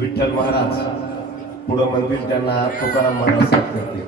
विठ्ठल महाराज पुढं म्हणतील त्यांना तुकाराम महाराज साथ करतील.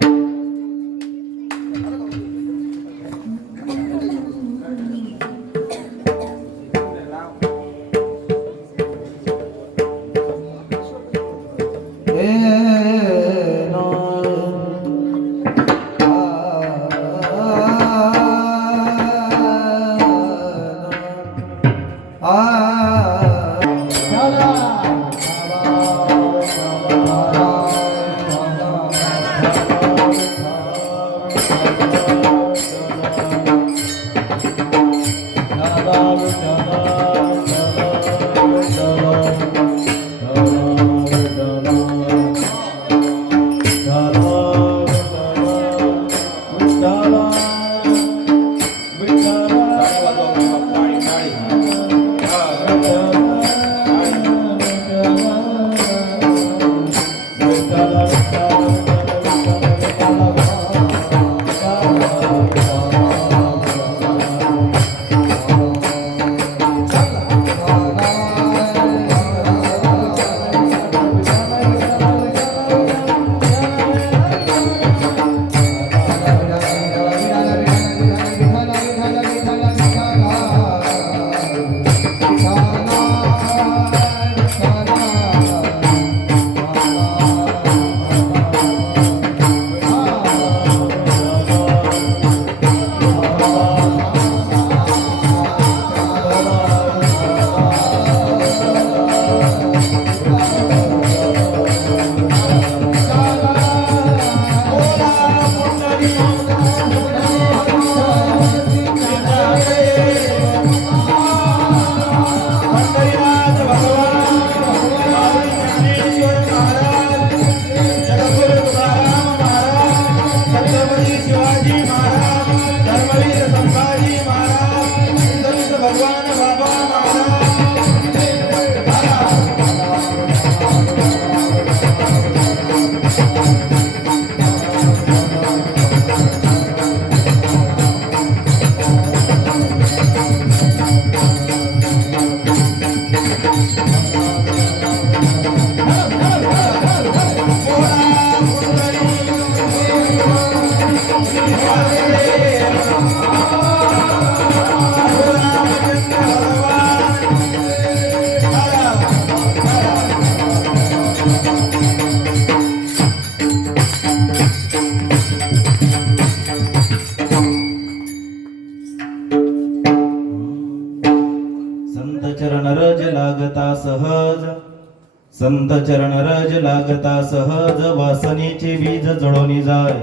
संत चरण रज लागता सहज वासनेचे बीज जळोनी जाय.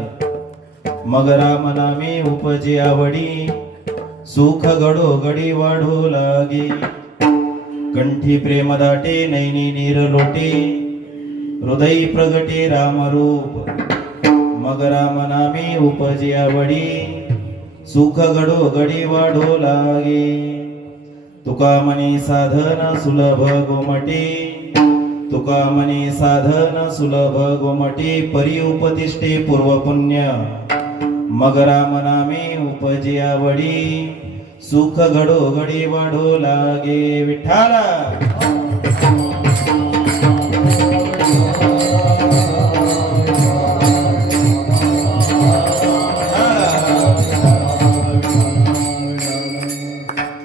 मग राम नामे उपजे आवडी सुख घडो घडी वाढो लागे. कंठी प्रेम दाटे नैनी नीर लोटे हृदय प्रगटे राम रूप. मग राम नामे उपजे आवडी सुख घडो घडी वाढो लागे. तुका मनी साधन सुलभ गोमटे तुका मनी साधन सुलभ गोमटे परी उपदिष्टे पूर्व पुण्य. मग राम नामे उपजे आवडी सुख घडो घडी वाढो लागे. विठ्ठला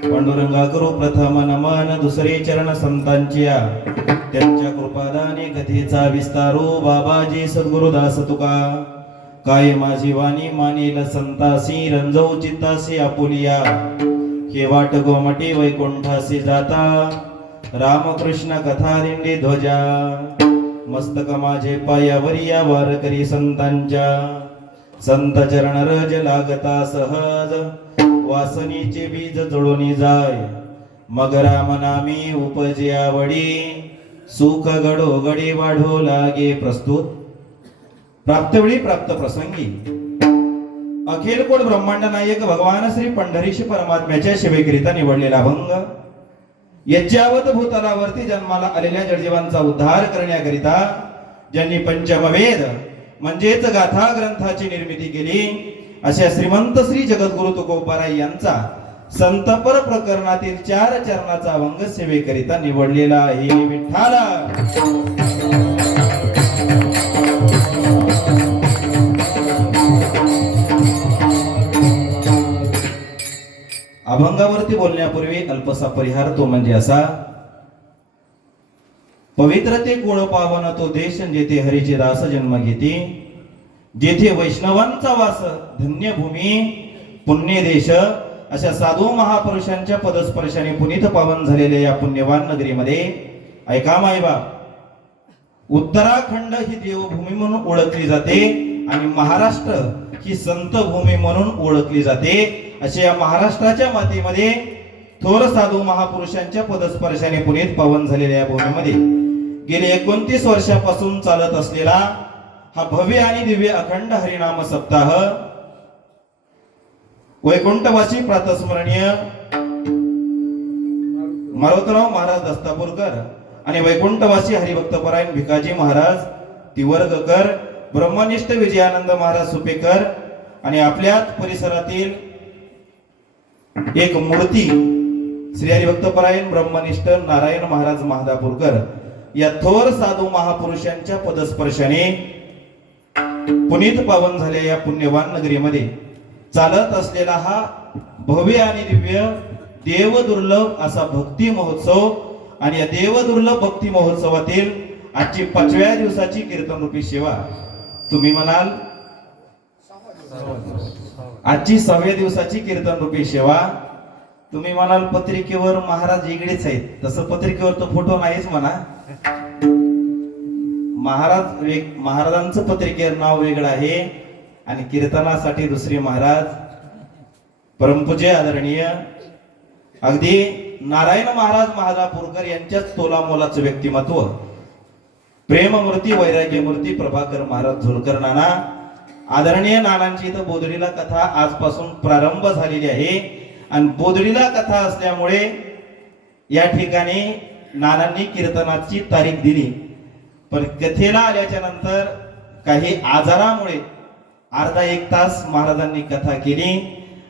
पांडुरंगा करू प्रथम नमन दुसरे चरण संतांच्या त्यांच्या कृपादाने कथेचा विस्तारो. बाबाजी सद्गुरुदास तुका काय माझी वाणी मानेल संतासी रंजवू चित्तासी आपुलिया हे वाट गोमटी वैकुंठासी जाता रामकृष्ण कथा दिंडी ध्वजा मस्तक माझे पायावरी या वारकरी संतांच्या संत चरण रज लागता सहज वासनीचे बीज जुळून जाय मग राम नामी उपजे आवडी सुख घडो घडी वाढो लागे. प्रस्तुत प्राप्तवेळी प्राप्त प्रसंगी अखिल कोट ब्रह्मांड नायक भगवान श्री पंढरीश परमात्म्याच्या सेवेकरिता निवडलेला अभंग यज्ञावत भूतलावरती जन्माला आलेल्या जडजीवांचा उद्धार करण्याकरिता ज्यांनी पंचमवेद म्हणजेच गाथा ग्रंथाची निर्मिती केली अशा श्रीमंत श्री जगद्गुरु तुकोबाराय यांचा संतपर प्रकरणातील 4 चरणाचा अभंग सेवेकरिता निवडलेला आहे. विठ्ठला अभंगावरती बोलण्यापूर्वी अल्पसा परिहार तो म्हणजे असा. पवित्र ते कुळ पावन तो देश जेथे हरीचे दास जन्म घेते जेथे वैष्णवांचा वास धन्य भूमी पुण्य देश अशा साधू महापुरुषांच्या पदस्पर्शाने पुनीत पावन झालेल्या या पुण्यवान नगरीमध्ये ऐका मायबाप उत्तराखंड ही देवभूमी म्हणून ओळखली जाते आणि महाराष्ट्र ही संत भूमी म्हणून ओळखली जाते. अशा या महाराष्ट्राच्या मातीमध्ये थोर साधू महापुरुषांच्या पदस्पर्शाने पुनीत पावन झालेल्या या भूमीमध्ये गेली 29 वर्षापासून चालत असलेला हा भव्य आणि दिव्य अखंड हरिनाम सप्ताह वैकुंठवासी प्रातस्मरणीय मारोतराव महाराज दस्तापूरकर आणि वैकुंठवासी हरिभक्तपरायण भिकाजी महाराज तिवर्गकर ब्रह्मनिष्ठ विजयानंद महाराज सुपेकर आणि आपल्याच परिसरातील एक मूर्ती श्री हरिभक्तपरायण ब्रह्मनिष्ठ नारायण महाराज महादापूरकर या थोर साधू महापुरुषांच्या पदस्पर्शाने पुनीत पावन झालेल्या या पुण्यवान नगरीमध्ये चालत असलेला हा भव्य आणि दिव्य देवदुर्लभ असा भक्ती महोत्सव आणि या देवदुर्लभ भक्ती महोत्सवातील आजची 5व्या दिवसाची कीर्तन रूपी सेवा तुम्ही म्हणाल आजची 6व्या दिवसाची कीर्तन रूपी सेवा तुम्ही म्हणाल पत्रिकेवर महाराज इकडेच आहेत. तसं पत्रिकेवर तो फोटो नाहीच म्हणा. महाराजांचं पत्रिकेवर नाव वेगळं आहे आणि कीर्तनासाठी दुसरे महाराज परमपूज्य आदरणीय अगदी नारायण महाराज महादापूरकर यांच्याच तोलामोलाचं व्यक्तिमत्व प्रेममूर्ती वैराग्यमूर्ती प्रभाकर महाराज झोलकर नाना आदरणीय नानांची इथं बोधडीला कथा आजपासून प्रारंभ झालेली आहे आणि बोधडीला कथा असल्यामुळे या ठिकाणी नानांनी कीर्तनाची तारीख दिली. पण कथेला आल्याच्या नंतर काही आजारामुळे अर्धा 1 तास महाराजांनी कथा केली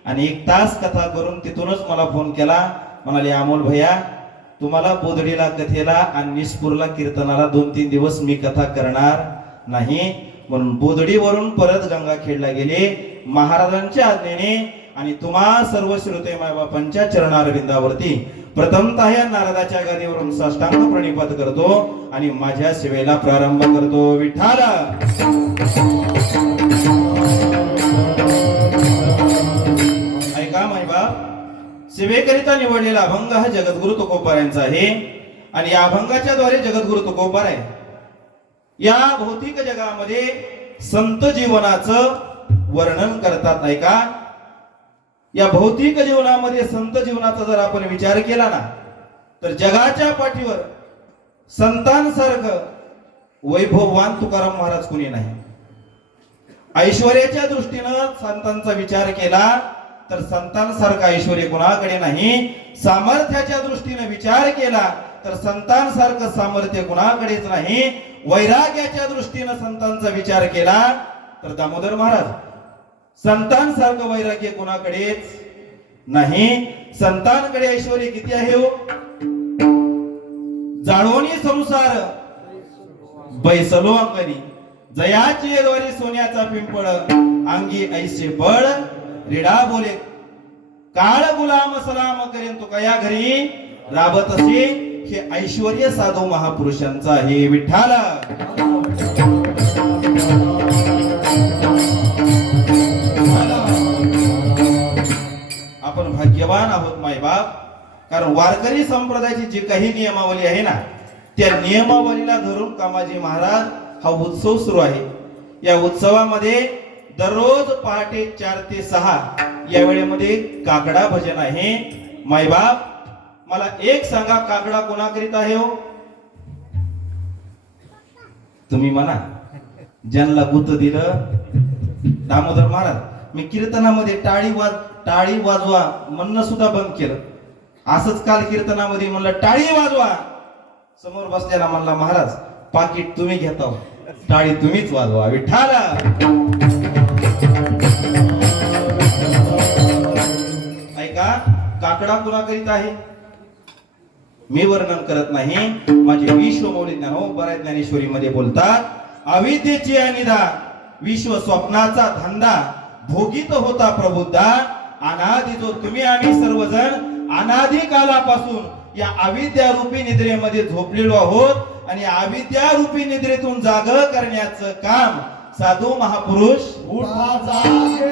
आणि 1 तास कथा करून तिथूनच मला फोन केला. म्हणाले अमोल भैया तुम्हाला बोधडीला कथेला आणि निस्पूरला कीर्तनाला 2-3 दिवस मी कथा करणार नाही म्हणून बोधडीवरून परत गंगाखेडला गेले महाराजांच्या आज्ञेने आणि तुम्हा सर्व श्रोते मायबापांच्या चरणारविंदावरती प्रथमतः या नारदाच्या गादीवरून साष्टांग प्रणिपात करतो आणि माझ्या सेवेला प्रारंभ करतो. विठ्ठला ऐका मायबाप सेवेकरिता निवडलेला अभंग हा जगद्गुरु तुकोबारायांचा आहे आणि या अभंगाच्या द्वारे जगद्गुरु तुकोबाराय या भौतिक जगामध्ये संत जीवनाचं वर्णन करतात. ऐका या भौतिक जीवनामध्ये संत जीवनाचा जर आपण विचार केला ना तर जगाच्या पाठीवर संतांसारखं वैभववान तुकाराम महाराज कोणी नाही. ऐश्वर्याच्या दृष्टीनं संतांचा विचार केला तर संतांसारखा ऐश्वर्य कुणाकडे नाही. सामर्थ्याच्या दृष्टीने विचार केला तर संतांसारखं सामर्थ्य कुणाकडेच नाही. वैराग्याच्या दृष्टीने संतांचा विचार केला तर दामोदर महाराज संतांसारखं वैराग्य कुणाकडेच नाही. संतांकडे ऐश्वर्य किती आहे हो. जाळोनी संसार बैसलो अंगणी जयाची द्वारी सोन्याचा पिंपळ अंगी ऐसे बळ रिडा बोले काळ गुलाम सलाम करेन तो कया घरी राबत असे. हे ऐश्वर्य साधू महापुरुषांचा आहे. विठ्ठला आपण भाग्यवान आहोत मायबाप. कारण वारकरी संप्रदायाची जी काही नियमावली आहे ना, त्या नियमावलीला धरून कामाजी महाराज हा उत्सव सुरू आहे. या उत्सवामध्ये दररोज पहाटे 4 ते 6 या वेळेमध्ये काकडा भजन आहे. मायबाप मला एक सांगा, काकडा कोणाकरिता आहे हो? तुम्ही म्हणा. ज्यांना गुत दिलं दामोदर महाराज. मी कीर्तनामध्ये टाळी वाजवा म्हणणं सुद्धा बंद केलं. असंच काल कीर्तनामध्ये म्हणलं टाळी वाजवा. समोर बसलेला म्हणला महाराज पाकिट तुम्ही घेता, टाळी तुम्हीच वाजवा. विठाला ऐका, काकडा कुणाकरिता आहे मी वर्णन करत नाही. माझे विश्वमौली ज्ञानोबा ज्ञानेश्वरी मध्ये बोलतात, अविद्येची अनिदा विश्व स्वप्नाचा धंदा भोगीत होता प्रबुद्धा. अनादि जो तुम्ही आम्ही सर्वजण अनादि कालापासून या अविद्या रूपी निद्रेमध्ये झोपलेलो आहोत आणि अविद्या रूपी निद्रेतून जाग करण्याचं काम साधू महापुरुष उठा जागे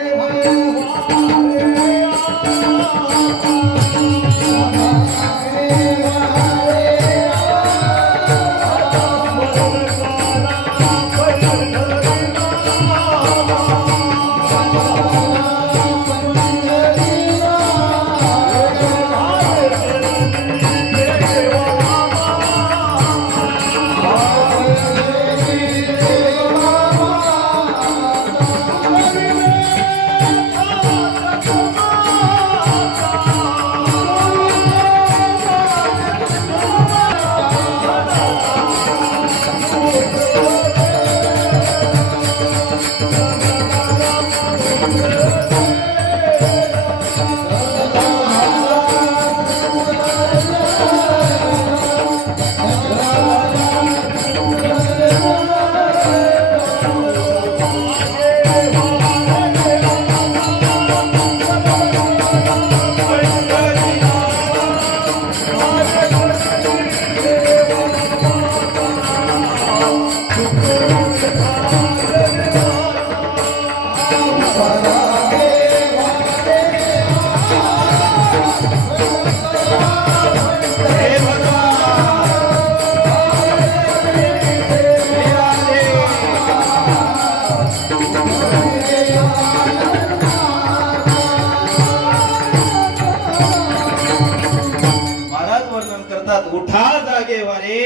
उठा जागे वारे.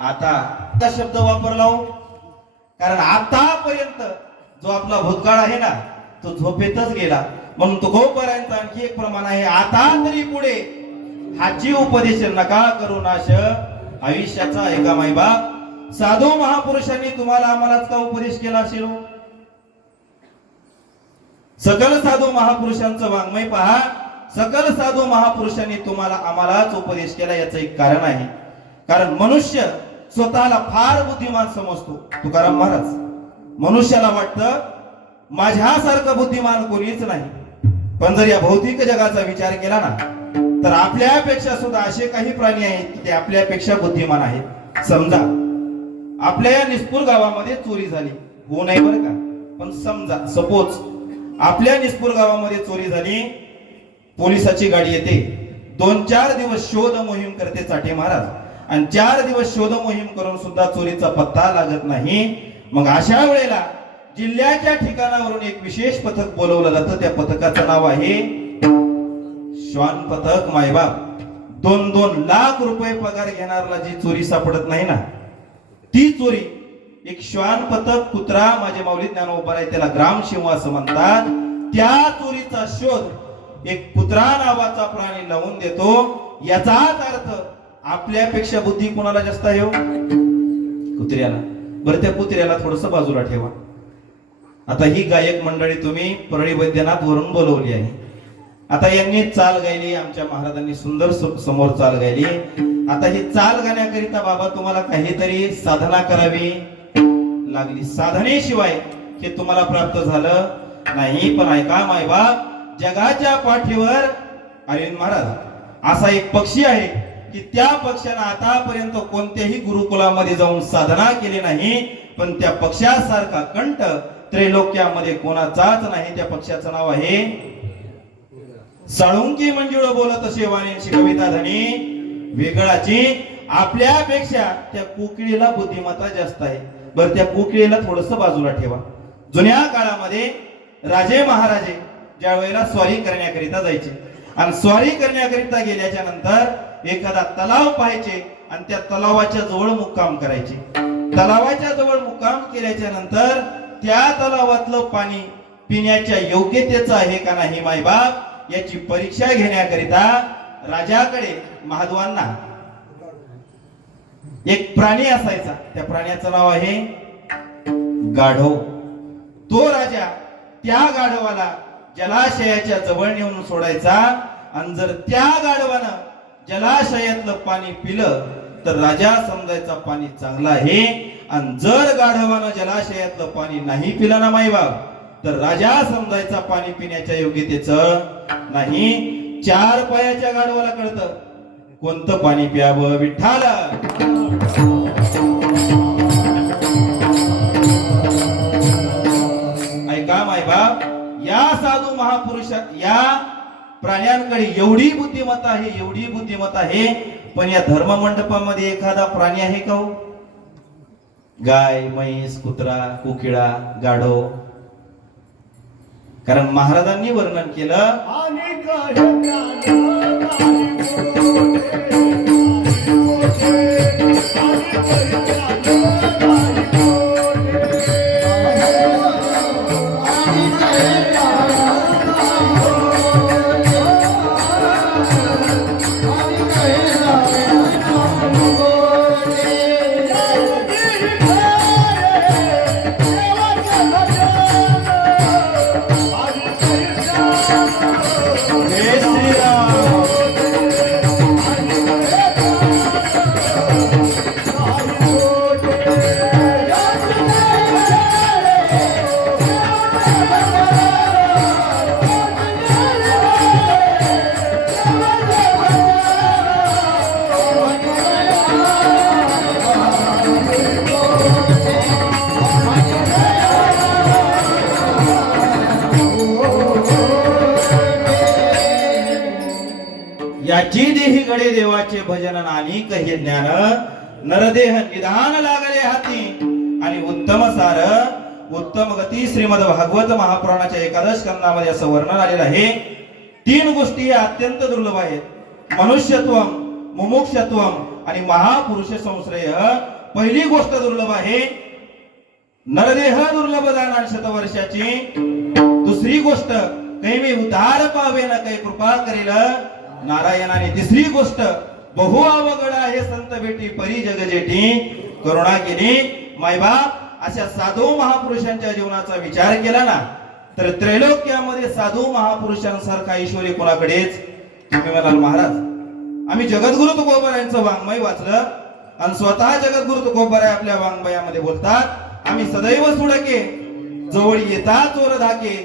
आता का शब्द वापरला हो? कारण आतापर्यंत जो आपला भूतकाळ आहे ना, तो झोपेतच गेला. म्हणून तुकोबरायांचं आणखी एक प्रमाण आहे, आता तरी पुढे हाची उपदेश नका करू नाश आयुष्याचा. एका मायबाप साधू महापुरुषांनी तुम्हाला आम्हालाच का उपदेश केला असेल? सकल साधू महापुरुषांचं वाङ्मय पहा. सकल साधू महापुरुषांनी तुम्हाला आम्हालाच उपदेश केला. याचं एक कारण आहे. कारण मनुष्य स्वतःला फार बुद्धिमान समजतो. तुकाराम महाराज मनुष्याला वाटतं माझ्यासारखं बुद्धिमान कोणीच नाही. पण जर या भौतिक जगाचा विचार केला ना, तर आपल्यापेक्षा सुद्धा असे काही प्राणी आहेत की ते आपल्यापेक्षा बुद्धिमान आहेत. समजा आपल्या या निस्पूर गावामध्ये चोरी झाली, हो नाही बरं का, पण समजा सपोज आपल्या निस्पूर गावामध्ये चोरी झाली. पोलिसाची गाडी येते, 2-4 दिवस शोध मोहीम करते चाटे महाराज, आणि 4 दिवस शोध मोहीम करून सुद्धा चोरीचा पत्ता लागत नाही. मग अशा वेळेला जिल्ह्याच्या ठिकाणावरून एक विशेष पथक बोलवलं जातं. त्या पथकाचं नाव आहे श्वान पथक. मायबाप 2-2 लाख रुपये पगार घेणारला जी चोरी सापडत नाही ना, ती चोरी एक श्वान पथक कुत्रा, माझे माऊली ज्ञानोबा आहे त्याला ग्रामशिव असं म्हणतात, त्या चोरीचा शोध एक कुत्रा नावाचा प्राणी लावून देतो. याचाच अर्थ आपल्यापेक्षा बुद्धी कोणाला जास्त आहे हो? कुत्र्याला. बरं त्या कुत्र्याला थोडस बाजूला ठेवा. आता ही गायक मंडळी तुम्ही परळी वैद्यनाथ वरून बोलवली आहे. आता यांनी चाल गायली, आमच्या महाराजांनी सुंदर समोर चाल गायली. आता ही चाल गाण्याकरिता बाबा तुम्हाला काहीतरी साधना करावी लागली. साधनेशिवाय हे तुम्हाला प्राप्त झालं नाही. पण ऐका मायबाप, जगाच्या पाठीवर अरविंद महाराज असा एक पक्षी आहे की त्या पक्षानं आतापर्यंत कोणत्याही गुरुकुलामध्ये जाऊन साधना केली नाही, पण त्या पक्षासारखा कंठ त्रैलोक्यामध्ये कोणाचाच नाही. त्या पक्षाचं नाव आहे साळुंकी मंजुळ बोलत शेवानेची कविता धनी वेगळाची. आपल्यापेक्षा त्या कोकिळीला बुद्धिमत्ता जास्त आहे. बरं, त्या कोकिळीला थोडस बाजूला ठेवा. जुन्या काळामध्ये राजे महाराजे ज्या वेळेला स्वारी करण्याकरिता जायचे आणि स्वारी करण्याकरिता गेल्याच्या नंतर एखादा तलाव पाहायचे आणि त्या तलावाच्या जवळ मुक्काम करायचे. तलावाच्या जवळ मुक्काम केल्याच्या नंतर त्या तलावातलं पाणी पिण्याच्या योग्यतेचं आहे का नाही मायबाप याची परीक्षा घेण्याकरिता राजाकडे महाद्वांना एक प्राणी असायचा. त्या प्राण्याचं नाव आहे गाढव. तो राजा त्या गाढवाला जलाशयाच्या जवळ नेऊन सोडायचा आणि जर त्या गाढवानं जलाशयातलं पाणी पिलं तर राजा समजायचा पाणी चांगलं आहे आणि जर गाढवानं जलाशयातलं पाणी नाही पिलं ना माईबाप तर राजा समजायचा पाणी पिण्याच्या योग्यतेचं नाही. 4 पायाच्या गाढवाला कळतं कोणतं पाणी प्यावं. विठ्ठल ऐका मायबाप, या साधू महापुरुषा या प्राण्यांकडे एवढी बुद्धिमत्ता आहे, एवढी बुद्धिमत्ता आहे, पण या धर्म मंडपामध्ये एखादा प्राणी आहे का हो? गाय, म्हैस, कुत्रा, कोकिळा, गाढव. कारण महाराजांनी वर्णन केलं याची देही घडे देवाचे भजन आणि कही ज्ञान नरदेह निधान लागले हाती आणि उत्तम सार उत्तम गती. श्रीमद भागवत महापुराणाच्या 11 स्कंदामध्ये असं वर्णन आलेलं आहे. 3 गोष्टी अत्यंत दुर्लभ आहेत. मनुष्यत्वम, मुमुक्षत्वम आणि महापुरुष संश्रय. पहिली गोष्ट दुर्लभ आहे नरदेह दुर्लभ दाना 100 वर्षाची. दुसरी गोष्ट काही मी उद्धार पावे ना काही कृपा करेल नारायणाने. तिसरी गोष्ट बहु अवघड आहे संत भेटी परी जग जेठी करुणा केली. मायबाप, अशा साधू महापुरुषांच्या जीवनाचा विचार केला ना तर त्रैलोक्यामध्ये साधू महापुरुषांसारखा ईश्वरी कोणाकडेच. तुम्ही म्हणाल महाराज आम्ही जगद्गुरु तुकोबा यांचं वाङ्मय वाचलं आणि स्वतः जगद्गुरु तुकोबा आपल्या वाङ्मयामध्ये बोलतात आम्ही सदैव सुडके जवळ येता चोर धाके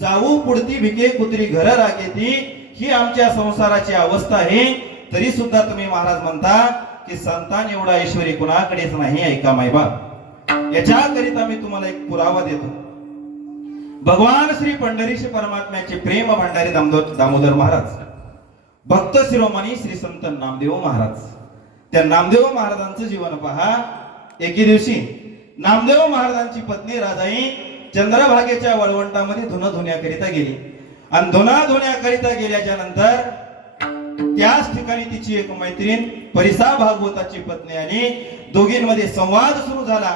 जाऊ पुढती भिके कुत्री घर राखे ती. ही आमच्या संसाराची अवस्था आहे. तरी सुद्धा तुम्ही महाराज म्हणता की संतान एवढा ईश्वरी कुणाकडेच नाही. ऐका मायबाप, याच्याकरिता मी तुम्हाला एक पुरावा देतो. भगवान श्री पंढरीश परमात्म्याचे प्रेम भंडारी दामोदर महाराज, भक्त शिरोमणी श्री संत नामदेव महाराज. त्या नामदेव महाराजांचं जीवन पहा. एके दिवशी नामदेव महाराजांची पत्नी राजाई चंद्रभागेच्या वळवंटामध्ये धुणं धुण्याकरिता गेली आणि धुणं धुण्याकरिता गेल्याच्या नंतर त्याच ठिकाणी तिची एक मैत्रीण परिसा भागवताची पत्नी आली. दोघींमध्ये संवाद सुरू झाला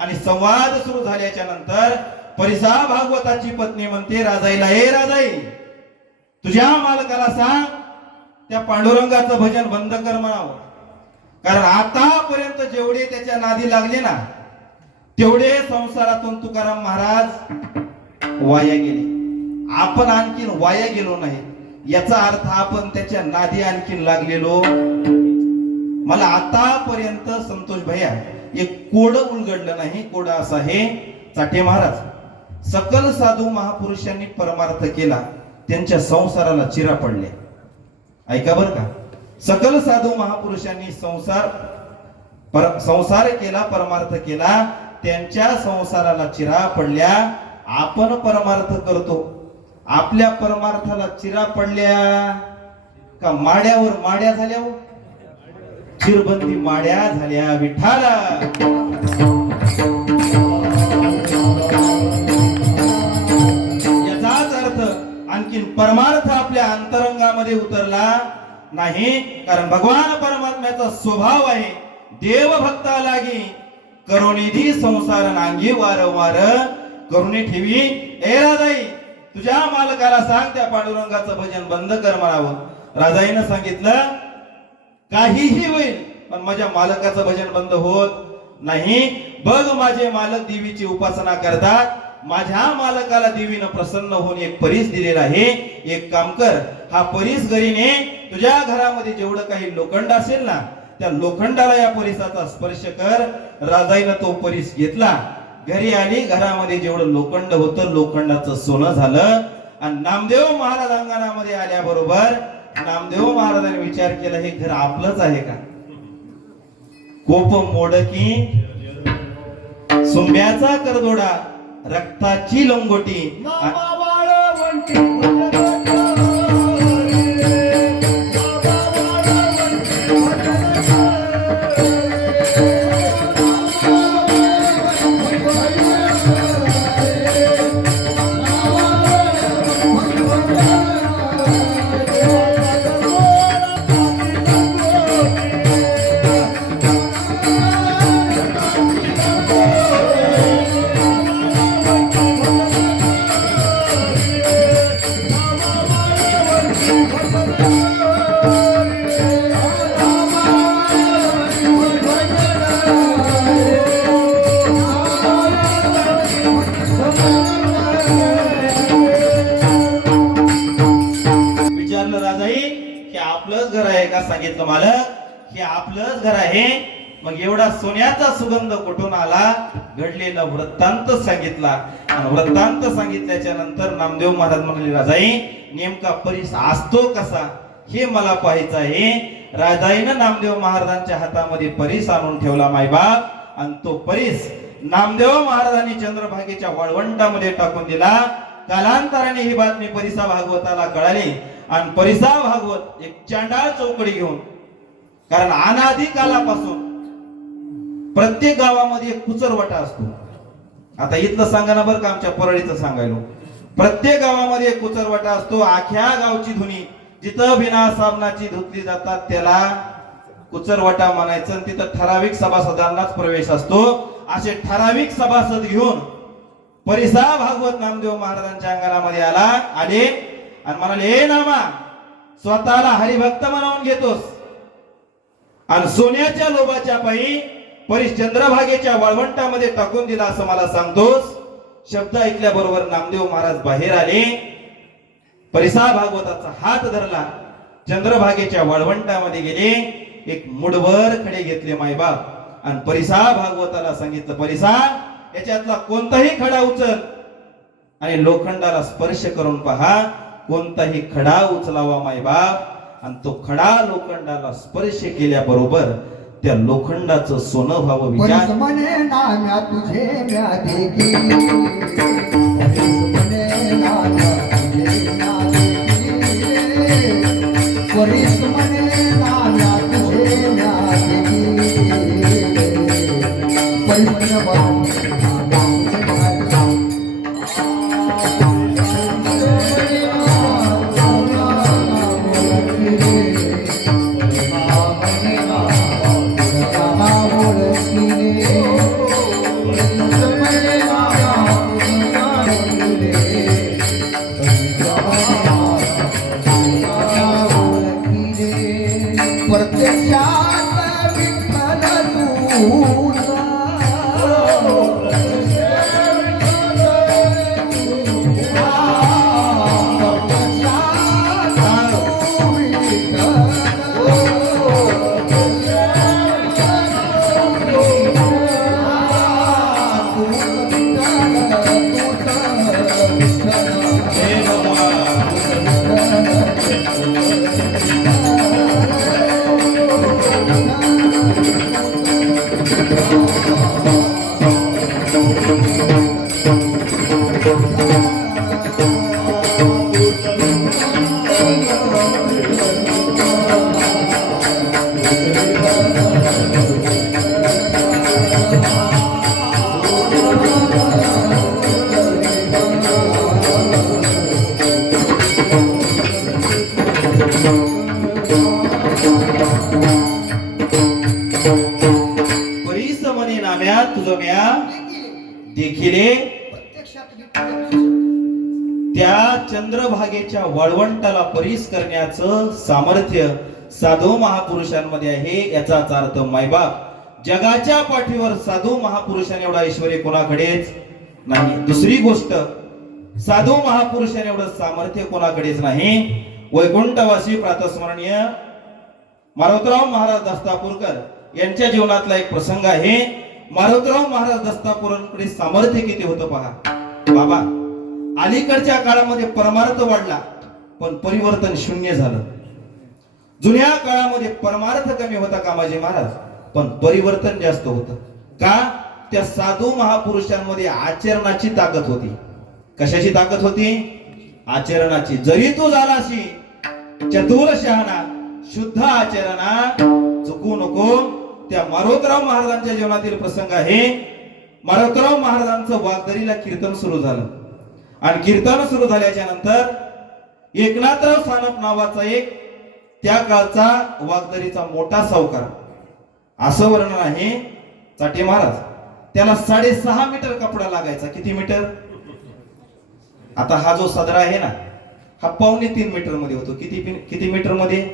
आणि संवाद सुरू झाल्याच्या नंतर परिसा भागवताची पत्नी म्हणते राजाईला, ए राजाई, तुझ्या मालकाला सांग त्या पांडुरंगाचं भजन बंद कर म्हणावं. कारण आतापर्यंत जेवढे त्याच्या नादी लागले ना तेवढे संसारातून तुकाराम महाराज वाया गेले. आपण आणखीन वाया गेलो नाही याचा अर्थ आपण त्याच्या नादी आणखीन लागलेलो. मला आतापर्यंत संतोष भैया एक कोड उलगडलं नाही. कोड असा आहे, चाटे महाराज सकल साधू महापुरुषांनी परमार्थ केला त्यांच्या संसाराला चिरा पडले. ऐका बर का, सकल साधू महापुरुषांनी संसार केला, परमार्थ केला, त्यांच्या संसाराला चिरा पडल्या. आपण परमार्थ करतो, आपल्या परमार्थाला चिरा पडल्या का माड्यावर माड्या झाल्या हो? चिरबंदी माड्या झाल्या विठाला. याचाच अर्थ आणखीन परमार्थ आपल्या अंतरंगामध्ये उतरला नाही. कारण भगवान परमात्म्याचा स्वभाव आहे देव भक्ता लागी करुणिधी संसार नांगी वारंवार करुणी ठेवी. ए राजाई, तुझ्या मालकाला सांग त्या पांडुरंगाचं भजन बंद कर म्हणावं. राजाईनं सांगितलं काहीही होईल पण माझ्या मालकाचं भजन बंद होत नाही. बघ माझे मालक देवीची उपासना करतात. माझ्या मालकाला देवीनं प्रसन्न होऊन एक परीस दिलेला आहे. एक काम कर, हा परीस घरीने तुझ्या घरामध्ये जेवढं काही लोखंड असेल ना त्या लोखंडाला या परीसाचा स्पर्श कर. राजाईनं तो परीस घेतला. घरी आली. घरामध्ये जेवढं लोखंड होतं लोखंडाचं सोनं झालं. आणि नामदेव महाराज अंगणामध्ये आल्याबरोबर नामदेव महाराजांनी विचार केला हे घर आपलंच आहे का? कोप मोडकी सुंब्याचा करदोडा रक्ताची लंगोटी. सांगितलं मालक हे आपलंच घर आहे. मग एवढा सोन्याचा सुगंध कुठून आला? घडलेला वृत्तांत सांगितला. आणि वृत्तांत सांगितल्याच्या नंतर नामदेव महाराज म्हणाले राजाई नेमका परीस असतो कसा हे मला पाहायचं आहे. राजाईनं नामदेव महाराजांच्या हातामध्ये परीस आणून ठेवला मायबाप. आणि तो परीस नामदेव महाराजांनी चंद्रभागेच्या वाळवंटामध्ये टाकून दिला. कालांतराने ही बातमी परिसा भागवताला कळाली. आणि परिसा भागवत एक चांडाळ चौकडी घेऊन, कारण अनादी कालापासून प्रत्येक गावामध्ये एक कुचरवटा असतो. आता इथलं सांगा ना बरं का, आमच्या परळीचं सांगायलो. प्रत्येक गावामध्ये एक कुचरवटा असतो. आख्या गावची धुनी जिथं बिना साबणाची धुतली जातात त्याला कुचरवटा म्हणायचं. तिथं ठराविक सभासदांनाच प्रवेश असतो. असे ठराविक सभासद घेऊन परिसा भागवत नामदेव महाराजांच्या अंगणामध्ये आले आणि म्हणाले हे नामा स्वतःला हरिभक्त म्हणून घेतोस आणि सोन्याच्या लोभाच्या पायी परीस चंद्रभागेच्या वाळवंटामध्ये टाकून दिला असं मला सांगतोस. शब्द ऐकल्या बरोबर नामदेव महाराज बाहेर आले. परिसा भागवताचा हात धरला. चंद्रभागेच्या वाळवंटामध्ये गेले. एक मुठभर खडे घेतले मायबाप आणि परिसा भागवताला सांगितलं परिसा याच्यातला कोणताही खडा उचल आणि लोखंडाला स्पर्श करून पहा. कोणताही खडा उचलावा मायबाप. आणि तो खडा लोखंडाला स्पर्श केल्याबरोबर त्या लोखंडाचं सोनं व्हावं. विचार म्हणे नाम्या तुझे म्या देखी वरिष्ठ म्हणे नाम्या तुझे म्या Thank you. त्या चंद्रभागेच्या वाळवंटाला परीस करण्याचं सामर्थ्य साधू महापुरुषांमध्ये आहे. याचाच अर्थ मायबाप जगाच्या पाठीवर साधू महापुरुषांनी एवढा ऐश्वर्य कोणाकडेच नाही. दुसरी गोष्ट, साधू महापुरुषांनी एवढं सामर्थ्य कोणाकडेच नाही. वैकुंठवासी प्रातस्मरणीय मारुतराव महाराज दस्तापूरकर यांच्या जीवनातला एक प्रसंग आहे. मारुतराव महाराज दस्तापूरकडे सामर्थ्य किती होतं पहा. बाबा, अलीकडच्या काळामध्ये परमार्थ वाढला पण परिवर्तन शून्य झालं. जुन्या काळामध्ये परमार्थ कमी होता कामाजी महाराज, पण परिवर्तन जास्त होतं. का? त्या साधू महापुरुषांमध्ये आचरणाची ताकद होती. कशाची ताकद होती? आचरणाची. जरी तू झालाशी चतुर शहाणा, शुद्ध आचरणा, चुकू नको. त्या मारुतराव महाराजांच्या जीवनातील प्रसंग आहे. मारुतराव महाराजांचं वागदरीला कीर्तन सुरू झालं आणि कीर्तन सुरू झाल्याच्या नंतर एकनाथराव सानप नावाचा एक त्या काळचा वागदरीचा मोठा सावकार, असं वर्णन आहे चाटे महाराज, त्याला 6.5 मीटर कपडा लागायचा. किती मीटर? आता हा जो सदरा आहे ना, हा 2.25 मीटर मध्ये होतो. किती मीटर मध्ये?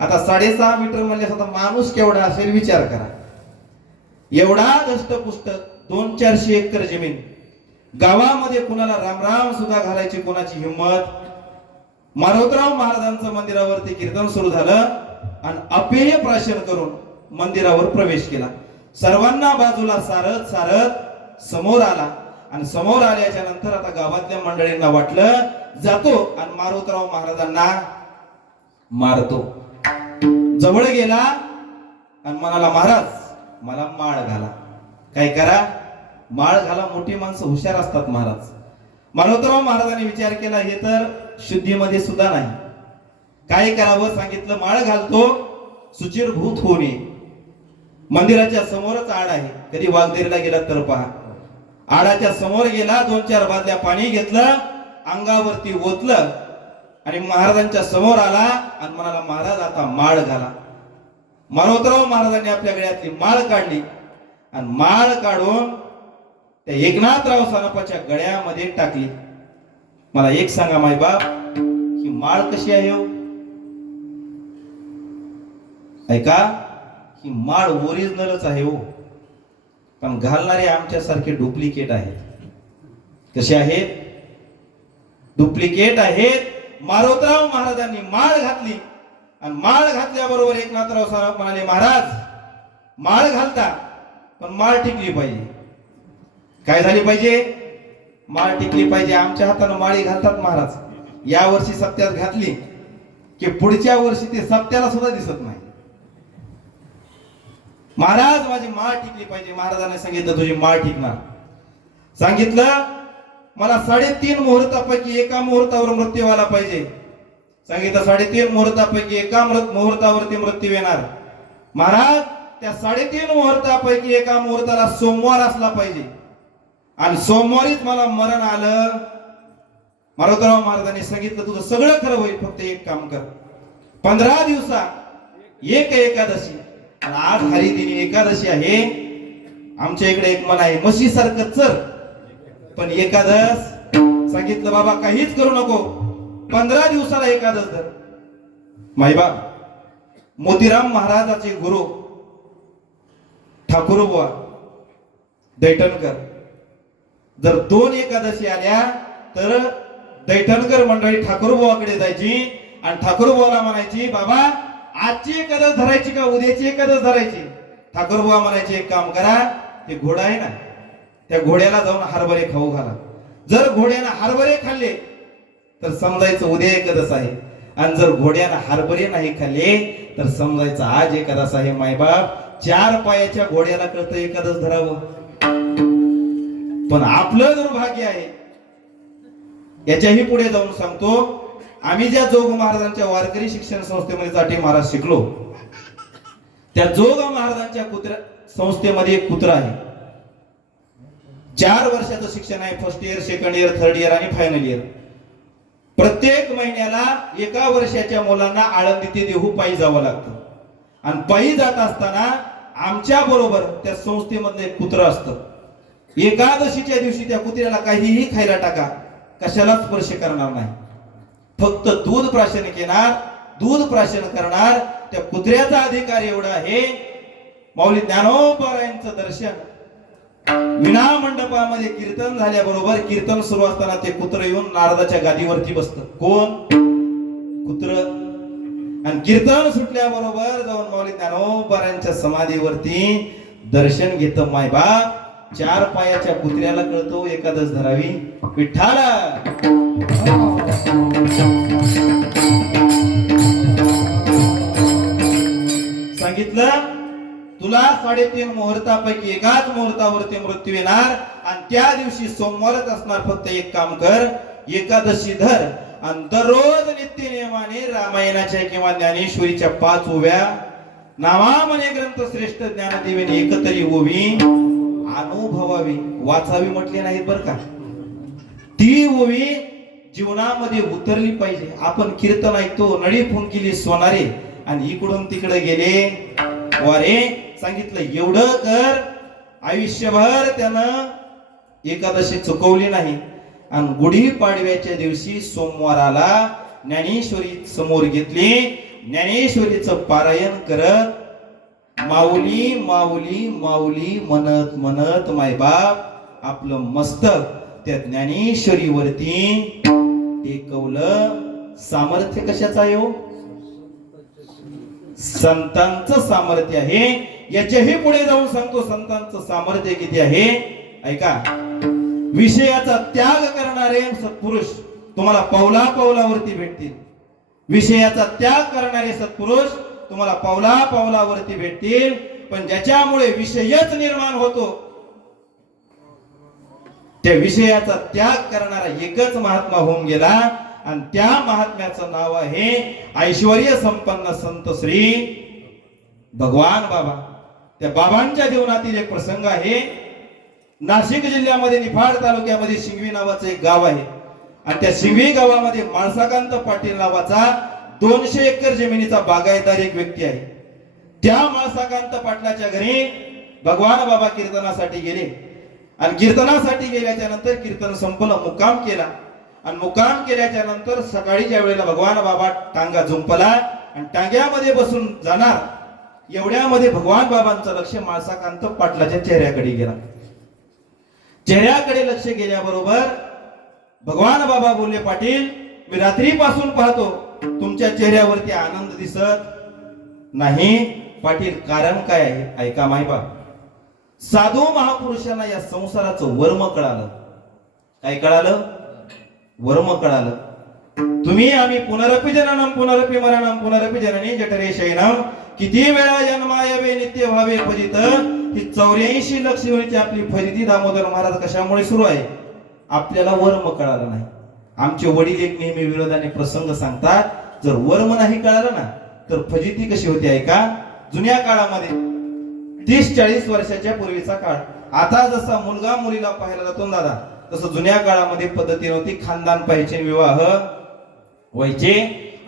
आता 6.5 मीटर म्हणजे स्वतः माणूस केवढा असेल विचार करा. एवढा दष्टपुष्ट 200-400 एकर जमीन, गावामध्ये कुणाला रामराम सुद्धा घालायची कोणाची हिंमत. मारुतराव महाराजांचं मंदिरावरती कीर्तन सुरू झालं आणि अपेय प्राशन करून मंदिरावर प्रवेश केला. सर्वांना बाजूला सारत सारत समोर आला आणि समोर आल्याच्या नंतर आता गावातल्या मंडळींना वाटलं जातो आणि मारुतराव महाराजांना मारतो. जवळ गेला आणि म्हणाला, महाराज मला माळ घाला. काय करा? माळ घाला. मोठी माणसं हुशार असतात महाराज. मारुतराव महाराजांनी विचार केला, हे तर शुद्धीमध्ये सुद्धा नाही. काय करावं? सांगितलं, माळ घालतो, सुचिरभूत होऊ नये. मंदिराच्या समोरच आड आहे. कधी वाघदेरीला गेला तर पहा. आडाच्या समोर गेला, 2-4 बादल्या पाणी घेतलं, अंगावरती ओतलं आणि महाराजांच्या समोर आला आणि म्हणाला, महाराज आता माळ घाला. मारुतराव महाराजांनी आपल्या गळ्यातली माळ काढली आणि माळ काढून त्या एकनाथराव सानपाच्या गळ्यामध्ये टाकली. मला एक सांगा मायबाप, ही माळ कशी आहे हो? ऐका, ही माळ ओरिजिनलच आहे हो, पण घालणारे आमच्यासारखे डुप्लिकेट आहेत. कसे आहेत? डुप्लिकेट आहेत. मारुतराव महाराजांनी माळ घातली आणि माळ घातल्याबरोबर एकनाथराव सानप म्हणाले, महाराज माळ घालता पण माळ टिकली पाहिजे. काय झाली पाहिजे? माळ टिकली पाहिजे. आमच्या हाताने माळी घालतात महाराज. या वर्षी सप्त्यात घातली की पुढच्या वर्षी ते सप्त्याला सुद्धा दिसत नाही. महाराज माझी माळ टिकली पाहिजे. महाराजांनी सांगितलं, तुझी माळ टिकणार. सांगितलं, मला 3.5 मुहूर्तापैकी एका मुहूर्तावर मृत्यू आला पाहिजे. सांगितलं, 3.5 मुहूर्तापैकी एका मुहूर्तावरती मृत्यू येणार. महाराज त्या 3.5 मुहूर्तापैकी एका मुहूर्ताला सोमवार असला पाहिजे आणि सोमवारीच मला मरण आलं. मारुतराव महाराजांनी सांगितलं, तुझं सगळं खरं होईल, फक्त एक काम कर. 15 दिवसा एक एकादशी, आणि आज हरिदिनी एकादशी आहे. आमच्या इकडे एक मन आहे, म्हशीसारखं चर पण एकादश. सांगितलं, बाबा काहीच करू नको, 15 दिवसाला एकादश धर. मायबा मोतीराम महाराजाचे गुरु ठाकूरबुवा दैठणकर, जर 2 एकादशी आल्या तर दैठणकर मंडळी ठाकूरबुवाकडे जायची आणि ठाकूरबुवाला म्हणायची, बाबा आजची एकादश धरायची का उद्याची एकादश धरायची? ठाकूरबुवा म्हणायचे, एक काम करा, ते घोडा आहे ना, त्या घोड्याला जाऊन हरभरे खाऊ घाला. जर घोड्यानं हरभरे खाल्ले तर समजायचं उद्या एकादश आहे, आणि जर घोड्यानं हरभरे नाही खाल्ले तर समजायचं आज एकादश आहे. मायबाप 4 पायाच्या घोड्याला कळतं एकादश धरावं, पण आपलं दुर्भाग्य आहे. याच्याही पुढे जाऊन सांगतो, आम्ही ज्या जोग महाराजांच्या वारकरी शिक्षण संस्थेमध्ये जाटे महाराज शिकलो, त्या जोग महाराजांच्या संस्थेमध्ये एक कुत्रा आहे. 4 वर्षाचं शिक्षण आहे. 1st year, 2nd year, 3rd year आणि फायनल इयर. प्रत्येक महिन्याला 1 वर्षाच्या मुलांना आळंदी ते देहू पायी जावं लागतं, आणि पायी जात असताना आमच्या बरोबर त्या संस्थेमधलं एक कुत्रं असतं. एकादशीच्या दिवशी त्या कुत्र्याला काहीही खायला टाका, कशाला स्पर्श करणार नाही. फक्त दूध प्राशन घेणार, दूध प्राशन करणार. त्या कुत्र्याचा अधिकार एवढा आहे. माऊली ज्ञानोबारायांचं दर्शन विना मंडपामध्ये कीर्तन झाल्याबरोबर कीर्तन सुरू असताना ते कुत्र येऊन नारदाच्या गादीवरती बसत. कोण? कुत्र. आणि कीर्तन सुटल्याबरोबर जाऊन माऊली ज्ञानोबारायांच्या समाधीवरती दर्शन घेत. मायबाप चार पायाच्या कुत्र्याला कळतो एकादश धरावी विठ्ठला. सांगितलं तुला 3.5 मुहूर्तापैकी एकाच मुहूर्तावरती मृत्यू येणार आणि त्या दिवशी सोमवारच असणार. फक्त एक काम कर, एकादशी धर आणि दररोज नित्य नियमाने रामायणाच्या किंवा ज्ञानेश्वरीच्या 5 ओव्या नामामने ग्रंथ श्रेष्ठ ज्ञानदेवीने एकतरी ओवी अनुभवावी, वाचावी म्हटले नाहीत बर का. ती ओवी जीवनामध्ये उतरली पाहिजे. आपण कीर्तन ऐकतो, नळी फुंकिली सोनारे आणि इकडून तिकडे गेले वारे. सांगितलं एवढं कर. आयुष्यभर त्यानं एकादशी चुकवली नाही आणि गुढी पाडव्याच्या दिवशी सोमवाराला ज्ञानेश्वरी समोर घेतली. ज्ञानेश्वरीचं पारायण करत माऊली माऊली माऊली म्हणत म्हणत मायबाप आपलं मस्तक त्या ज्ञानेश्वरीवरती टेकवलं. सामर्थ्य कशाचं आहे हो? संतांचं सामर्थ्य आहे. याच्याही पुढे जाऊन सांगतो संतांचं सामर्थ्य किती आहे. ऐका, विषयाचा त्याग करणारे सत्पुरुष तुम्हाला पावला पावलावरती भेटतील. विषयाचा त्याग करणारे सत्पुरुष तुम्हाला पावला पावलावरती भेटतील. पण ज्याच्यामुळे विषयच निर्माण होतो त्या विषयाचा त्याग करणारा एकच महात्मा होऊन गेला आणि त्या महात्म्याचं नाव आहे ऐश्वर्य संपन्न संत श्री भगवान बाबा. त्या बाबांच्या जीवनातील एक प्रसंग आहे. नाशिक जिल्ह्यामध्ये निफाड तालुक्यामध्ये शिंगवी नावाचं एक गाव आहे आणि त्या शिंगवी गावामध्ये माळसाकांत पाटील नावाचा 200 एकर जमिनीचा बागायतदार एक व्यक्ती आहे. त्या माळसाकांत पाटलाच्या घरी भगवान बाबा कीर्तनासाठी गेले आणि कीर्तनासाठी गेल्याच्या नंतर कीर्तन संपलं, मुक्काम केला आणि मुक्काम केल्याच्या नंतर सकाळीच्या वेळेला भगवान बाबा टांगा झुंपला आणि टांग्यामध्ये बसून जाणार एवढ्यामध्ये भगवान बाबांचं लक्ष माळसाकांत पाटलाच्या चेहऱ्याकडे गेला. चेहऱ्याकडे लक्ष गेल्याबरोबर भगवान बाबा बोलले, पाटील मी रात्रीपासून पाहतो तुमच्या चेहऱ्यावरती आनंद दिसत नाही. पाटील कारण काय आहे? ऐका मायबा, साधू महापुरुषांना या संसाराचं वर्म कळालं. काय कळालं? वर्म कळालं. तुम्ही आम्ही पुनरपि जननम पुनरपि मरणम पुनरपि जननी जठरे शयनम, किती वेळा जन्मायवे नित्य व्हावे फजित. ही 84 लक्ष योनीची आपली फजिती दामोदर महाराज कशामुळे सुरू आहे? आपल्याला वर्म कळालं नाही. आमचे वडील एक नेहमी विरोधाने प्रसंग सांगतात, जर वर्म नाही कळालं ना तर फजिती कशी होती ऐका. जुन्या काळामध्ये 30-40 वर्षाच्या पूर्वीचा काळ. आता जसा मुलगा मुलीला पाहायला जातो ना दादा, तसं जुन्या काळामध्ये पद्धती नव्हती. खानदान पाहिजे, विवाह व्हायचे.